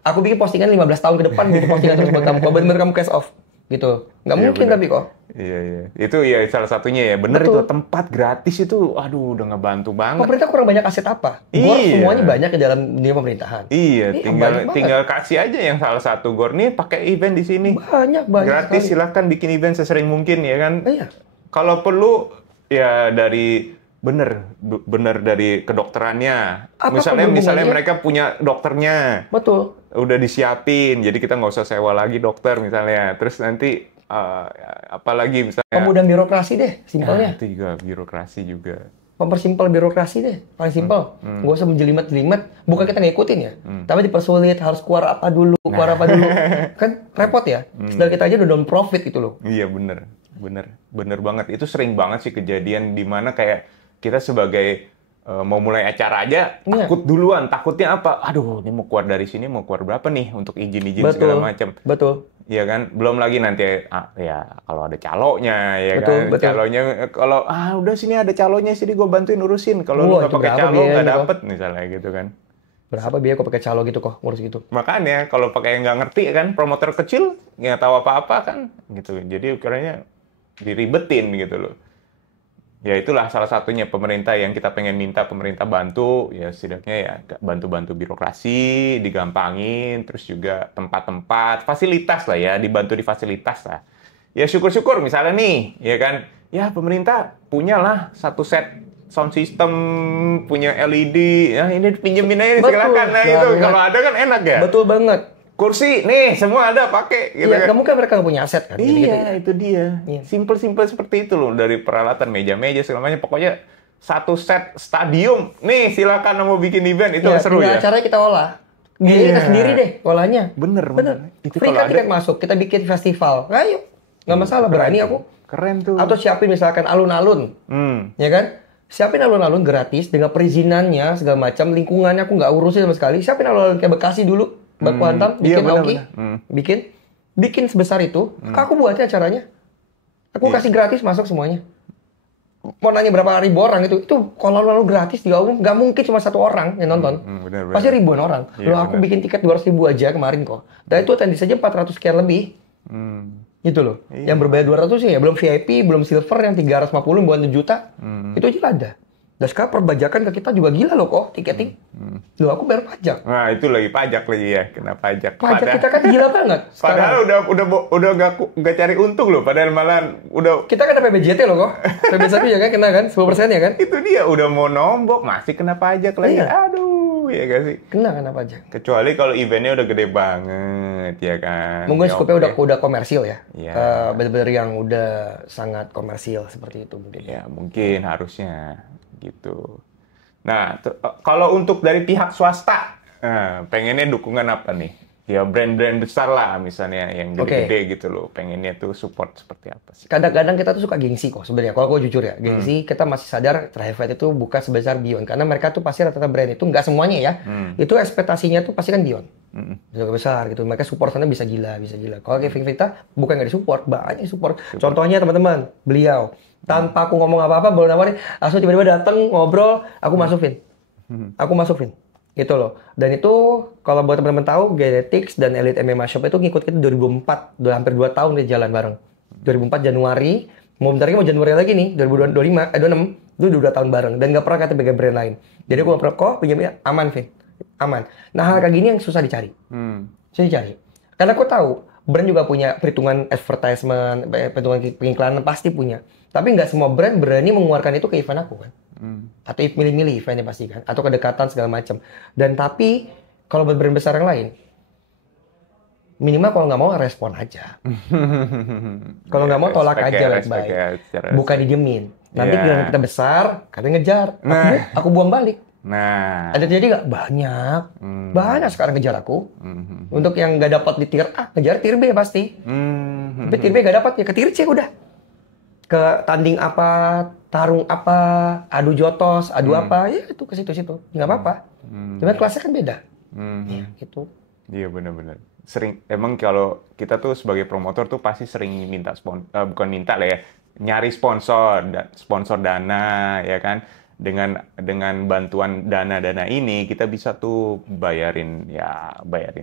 aku bikin postingan 15 tahun ke depan, bikin postingan terus buat kamu. Kalau benar-benar kamu cash off, gitu. Nggak mungkin bener. tapi kok. Iya. Itu ya salah satunya ya. Bener itu tempat gratis itu, aduh udah ngebantu banget. Pemerintah kurang banyak aset apa? Gor semuanya banyak di dalam dunia pemerintahan. Iya, tinggal kasih aja yang salah satu gor nih pakai event di sini. Banyak gratis sekali. Silahkan bikin event sesering mungkin ya kan. Iya. Kalau perlu ya dari bener dari kedokterannya. Misalnya mereka punya dokternya. Betul. Udah disiapin, jadi kita nggak usah sewa lagi dokter misalnya. Terus nanti apalagi misalnya pemudahan birokrasi deh, simpelnya. Itu juga birokrasi juga. Mempersimpel birokrasi deh, paling simpel. Nggak usah menjelimet-jelimet. Bukan kita ngikutin ya, tapi dipersulit, harus keluar apa dulu. Kan repot ya. Sedangkan kita aja udah non profit gitu loh. Iya bener banget. Itu sering banget sih kejadian di mana kayak kita sebagai mau mulai acara aja takut duluan. Takutnya apa? Aduh, ini mau keluar dari sini, mau keluar berapa nih untuk izin segala macam. Betul. Iya kan, belum lagi nanti ya kalau ada calonya ya betul. Calonya kalau udah sini ada calonya sini gue bantuin urusin. Kalau lu nggak pakai calo nggak dapet misalnya gitu kan. Berapa biaya kok pakai calo gitu kok ngurus gitu. Makanya kalau pakai yang nggak ngerti kan, promotor kecil nggak tahu apa-apa kan gitu. Jadi ukurannya diribetin gitu loh. Ya itulah salah satunya pemerintah yang kita pengen minta pemerintah bantu, ya setidaknya ya bantu-bantu birokrasi, digampangin, terus juga tempat-tempat, fasilitas lah ya, dibantu di fasilitas lah. Ya syukur-syukur misalnya nih, ya kan, ya pemerintah punyalah satu set sound system, punya LED, ya ini pinjemin aja silakan. Nah itu kalau ada kan enak ya. Betul banget. Kursi, nih semua ada pakai. Gitu iya, kan. Mungkin mereka nggak punya aset kan. Iya, itu dia. Iya. Simple seperti itu loh. Dari peralatan meja-meja segala macam. Pokoknya satu set stadium. Nih silakan mau bikin event. Itu seru ya. Acaranya kita olah. Kita sendiri deh olahnya. Bener. Itu free kan tiket masuk. Kita bikin festival. Ayo. Nggak masalah. Berani aku. Keren tuh. Atau siapin misalkan alun-alun. Ya kan? Siapin alun-alun gratis. Dengan perizinannya segala macam. Lingkungannya aku nggak urusin sama sekali. Siapin alun-alun kayak Bekasi dulu. Baku Hantam, bikin Oki, bikin sebesar itu, aku buatnya acaranya. Aku kasih gratis masuk semuanya. Mau nanya berapa ribu orang itu kalau lalu gratis di umum, nggak mungkin cuma satu orang yang nonton. Bener. Pasti ribuan orang. Aku bikin tiket 200.000 aja kemarin kok. Dan itu attendance saja 400 sekian lebih. Gitu loh. Yang berbayar 200 sih ya, belum VIP, belum silver yang 350 buat 1 juta. Itu aja ada. Dan sekarang perbajakan ke kita juga gila loh kok, tiketing. Loh, aku bayar pajak. Nah, itu lagi pajak lagi ya, kena pajak. Pajak kita kan gila banget. Padahal udah gak cari untung loh, padahal malah udah... Kita kan ada PBJT loh kok. PBJT ya kan, kena kan, 10% ya kan? Itu dia, udah mau nombok, masih kena pajak lagi. Iya. Aduh, ya gak sih? Kena pajak. Kecuali kalau eventnya udah gede banget, ya kan? Mungkin skupnya udah komersil ya. Iya. Bener-bener yang udah sangat komersil seperti itu mungkin. Ya, mungkin harusnya. Gitu. Nah, kalau untuk dari pihak swasta, pengennya dukungan apa nih? Ya brand-brand besar lah misalnya yang gede-gede gitu loh. Pengennya tuh support seperti apa sih? Kadang-kadang kita tuh suka gengsi kok sebenarnya. Kalau aku jujur ya, gengsi kita masih sadar Trihivate itu bukan sebesar Beyond. Karena mereka tuh pasti rata-rata brand itu nggak semuanya ya. Itu ekspektasinya tuh pasti kan Beyond. Besar gitu. Mereka support sana bisa gila. Kalau Kevin Vita bukan nggak disupport, banyak support. Contohnya teman-teman, beliau tanpa aku ngomong apa-apa, baru nawarin, langsung tiba-tiba datang ngobrol, aku masukin. Gitu loh. Dan itu kalau buat teman-teman tahu, Genetics dan Elite MMA Shop itu ngikut kita 2004, udah hampir 2 tahun dia jalan bareng. 2004 Januari, mau bentar lagi mau Januari lagi nih, 26, itu udah 2 tahun bareng. Dan nggak pernah kita pegang brand lain. Jadi aku nggak pernah kok, pinjamnya aman, Vin. Aman. Nah hal kayak gini yang susah dicari. Susah dicari. Karena aku tahu, brand juga punya perhitungan advertisement, perhitungan pengiklanan pasti punya. Tapi nggak semua brand berani mengeluarkan itu ke event aku kan. Atau milih-milih eventnya pasti kan. Atau kedekatan segala macam. Dan tapi kalau buat brand besar yang lain, minimal kalau nggak mau respon aja. Kalau nggak mau tolak aja baik-baik. Bukan didiemin. Nanti kalau kita besar, kadang ngejar. Aku buang balik. Nah, ada jadi nggak? Banyak. Banyak sekarang ngejar aku. Untuk yang nggak dapat di tier A, ngejar tier B pasti. Tapi tier B nggak dapat ya ke tier C udah. ke tanding apa, tarung apa, adu jotos, adu apa, ya itu ke situ-situ, nggak apa-apa. Cuma kelasnya kan beda. Ya, gitu. Iya benar-benar. Sering emang kalau kita tuh sebagai promotor tuh pasti sering minta bukan minta lah ya, nyari sponsor dana ya kan. Dengan bantuan dana-dana ini kita bisa tuh bayarin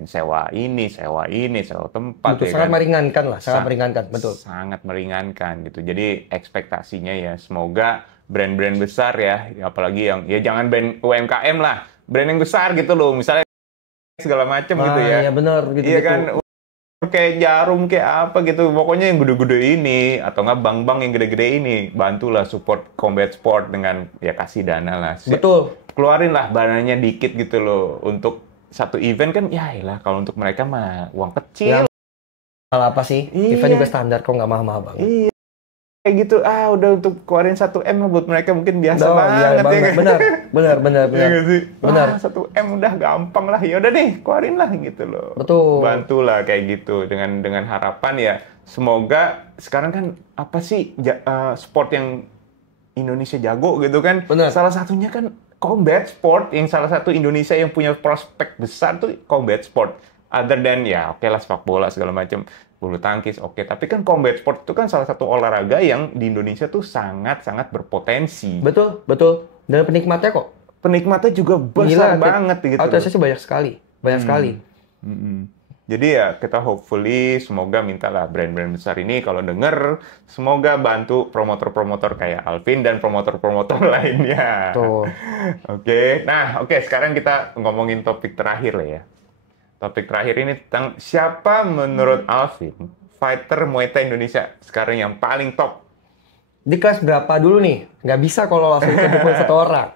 sewa ini, sewa tempat Betul, ya sangat kan. meringankan lah, sangat meringankan, betul. Sangat meringankan gitu. Jadi ekspektasinya ya semoga brand-brand besar ya, apalagi yang ya jangan brand UMKM lah, brand yang besar gitu loh, misalnya segala macam gitu ya. Iya benar gitu. Iya kan, kayak Jarum kayak apa gitu, pokoknya yang gede-gede ini atau nggak bank-bank yang gede-gede ini, bantulah support combat sport dengan ya kasih dana lah. Betul. Keluarin lah dananya dikit gitu loh untuk satu event kan, ya lah kalau untuk mereka mah uang kecil. Hal apa sih? Iya. Event juga standar kok, nggak mahal-mahal banget. Iya. Kayak gitu, udah untuk keluarin 1M buat mereka mungkin biasa banget iya, ya kan? Benar. Iya nggak sih? Benar. 1M udah gampang lah, ya udah deh keluarin lah gitu loh. Betul. Bantulah kayak gitu dengan harapan ya semoga sekarang kan apa sih sport yang Indonesia jago gitu kan? Benar. Salah satunya kan combat sport, yang salah satu Indonesia yang punya prospek besar tuh combat sport. Other than ya oke lah sepak bola segala macam, bulu tangkis oke, tapi kan combat sport itu kan salah satu olahraga yang di Indonesia tuh sangat-sangat berpotensi. Betul. Dan penikmatnya kok. Penikmatnya juga besar banget gitu. Autorisasi banyak sekali. Jadi ya kita hopefully semoga mintalah brand-brand besar ini kalau denger semoga bantu promotor-promotor kayak Alvin dan promotor-promotor lainnya. Tuh. Oke. Sekarang kita ngomongin topik terakhir lah ya. Topik terakhir ini tentang siapa menurut Alvin fighter Muay Thai Indonesia sekarang yang paling top. Di kelas berapa dulu nih? Nggak bisa kalau langsung sebutin satu orang.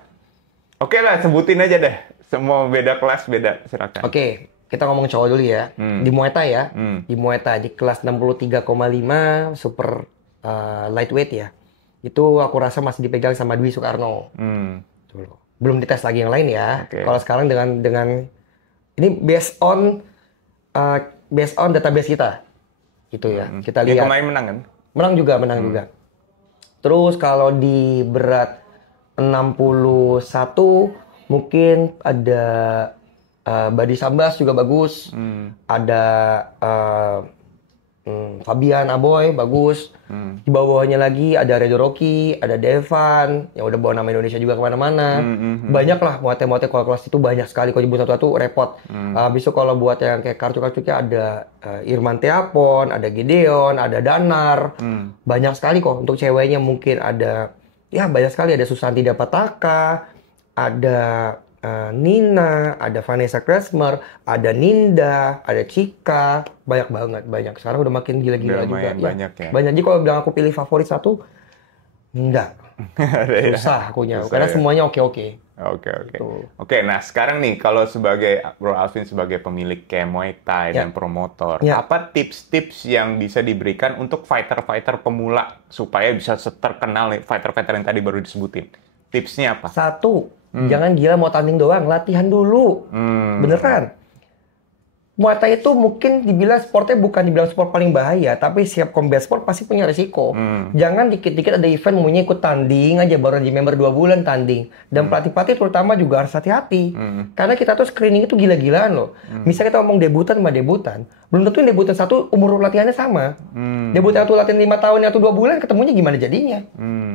Oke lah, sebutin aja deh. Semua beda kelas, beda. Silakan. Oke, kita ngomong cowok dulu ya. Di Muay Thai ya. Di Muay Thai, di kelas 63,5 super lightweight ya. Itu aku rasa masih dipegang sama Dwi Soekarno. Belum dites lagi yang lain ya. Okay. Kalau sekarang dengan ini based on database kita. Gitu ya. Kita lihat. Yang kemarin menang kan? Menang juga. Terus kalau di berat 61 mungkin ada Badi Sambas juga bagus. Ada Fabian Aboy bagus. Di bawahnya lagi ada Redo Rocky, ada Devan yang udah bawa nama Indonesia juga kemana-mana. Banyak lah muate kalau kelas itu banyak sekali. Kalau nyebut satu-satu repot. Habis itu kalau buat yang kayak kartu-kartunya ada Irman Teapon, ada Gideon, ada Danar. Banyak sekali kok. Untuk ceweknya mungkin ada banyak sekali. Ada Susanti Dapataka, ada Nina, ada Vanessa Kresmer, ada Ninda, ada Cika, banyak. Sekarang udah makin gila-gila juga. Banyak ya. Banyak. Jadi kalau bilang aku pilih favorit satu, enggak. Susah akunya, karena semuanya oke-oke. Oke, nah sekarang nih kalau sebagai Bro Alvin sebagai pemilik kayak Muay Thai dan promotor, apa tips-tips yang bisa diberikan untuk fighter-fighter pemula supaya bisa terkenal nih fighter-fighter yang tadi baru disebutin? Tipsnya apa? Satu, jangan gila mau tanding doang, latihan dulu. Beneran. Muay Thai itu mungkin dibilang sportnya bukan dibilang sport paling bahaya, tapi setiap combat sport pasti punya risiko. Jangan dikit-dikit ada event maunya ikut tanding aja, baru di member 2 bulan tanding. Dan pelatih-pelatih terutama juga harus hati-hati. Karena kita tuh screening itu gila-gilaan loh. Misalnya kita ngomong debutan sama debutan, belum tentu debutan satu umur latihannya sama. Debutan satu latihan 5 tahun atau 2 bulan, ketemunya gimana jadinya?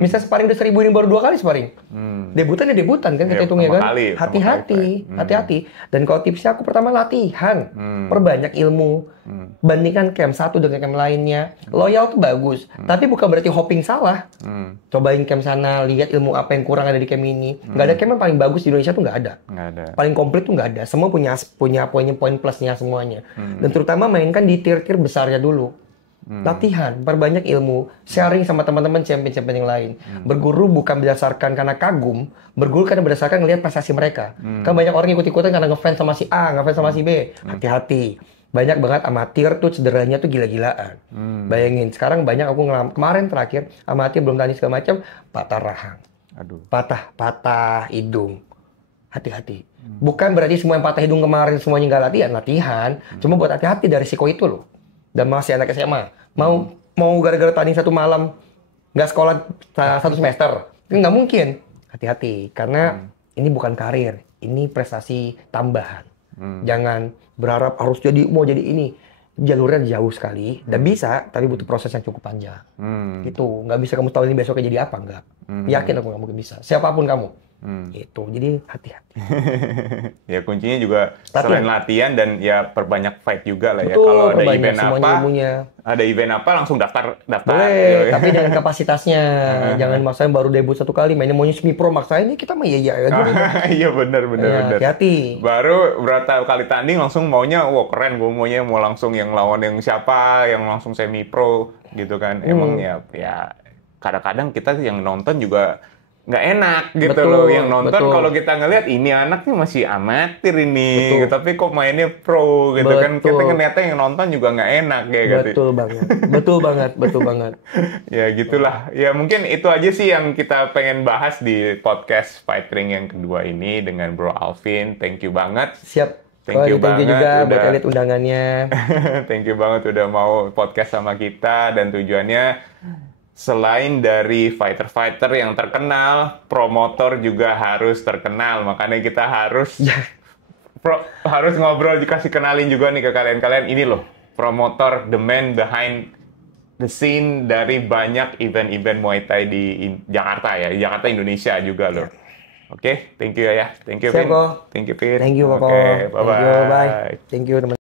Misalnya sparring udah 1000 ini baru 2 kali sparring. Debutan ya debutan kan kita hitungnya kan. Hati-hati. Dan kalau tipsnya aku pertama latihan. Perbanyak ilmu. Bandingkan camp satu dengan camp lainnya. Loyal tuh bagus. Tapi bukan berarti hopping salah. Cobain camp sana, lihat ilmu apa yang kurang ada di camp ini. Nggak ada camp yang paling bagus di Indonesia tuh nggak ada. Paling komplit tuh nggak ada. Semua punya poin plusnya semuanya. Dan terutama mainkan di tier-tier besarnya dulu. Latihan, perbanyak ilmu, sharing sama teman-teman champion-champion yang lain. Berguru bukan berdasarkan karena kagum, berguru karena berdasarkan ngelihat prestasi mereka. Kan banyak orang ikut-ikutan karena ngefans sama si A, ngefans sama si B. Hati-hati. Banyak banget amatir tuh cederanya tuh gila-gilaan. Bayangin, sekarang banyak aku kemarin terakhir amatir belum tanding segala macam, patah rahang. Patah hidung. Hati-hati. Bukan berarti semua yang patah hidung kemarin semuanya nggak latihan. Cuma buat hati-hati dari risiko itu loh. Dan masih anak SMA, mau gara-gara tanding satu malam nggak sekolah satu semester. Itu nggak mungkin. Hati-hati, karena ini bukan karir, ini prestasi tambahan. Jangan berharap harus mau jadi ini. Jalurnya jauh sekali, dan bisa, tapi butuh proses yang cukup panjang. Gitu, nggak bisa kamu tahu ini besoknya jadi apa, nggak. Yakin aku nggak mungkin bisa, siapapun kamu. Gitu, jadi hati-hati. Ya kuncinya juga selain latihan dan ya perbanyak fight juga lah ya. Betul, Kalau ada perbanyak event semuanya apa, ilmunya. ada event apa langsung daftar. Boleh, tapi dengan kapasitasnya. Jangan maksain baru debut 1 kali, mainnya maunya semi-pro, maksain ini kita mah iya aja. Iya benar. Hati-hati. Baru berapa kali tanding langsung maunya, wah keren, gue maunya mau langsung yang lawan yang siapa, yang langsung semi pro gitu kan. Emang ya kadang-kadang kita yang nonton juga nggak enak gitu loh. Yang nonton kalau kita ngelihat ini anak nih masih amatir ini, tapi kok mainnya pro gitu kan. Kita ngeliatnya yang nonton juga nggak enak ya gitu. Betul banget. Ya gitulah. Ya mungkin itu aja sih yang kita pengen bahas di podcast Fight Ring yang kedua ini dengan Bro Alvin. Thank you banget. Siap. Thank you banget juga udah buat elit undangannya. Thank you banget udah mau podcast sama kita, dan tujuannya selain dari fighter-fighter yang terkenal, promotor juga harus terkenal. Makanya kita harus harus ngobrol, dikasih kenalin juga nih ke kalian-kalian. Ini loh, promotor, the man behind the scene dari banyak event-event Muay Thai di Jakarta ya. Di Jakarta, Indonesia juga loh. Oke, thank you ya. Thank you, Vin. Siap, Ko. Thank you, Vin. Thank you, Koko. Oke, bye-bye. Thank you, teman.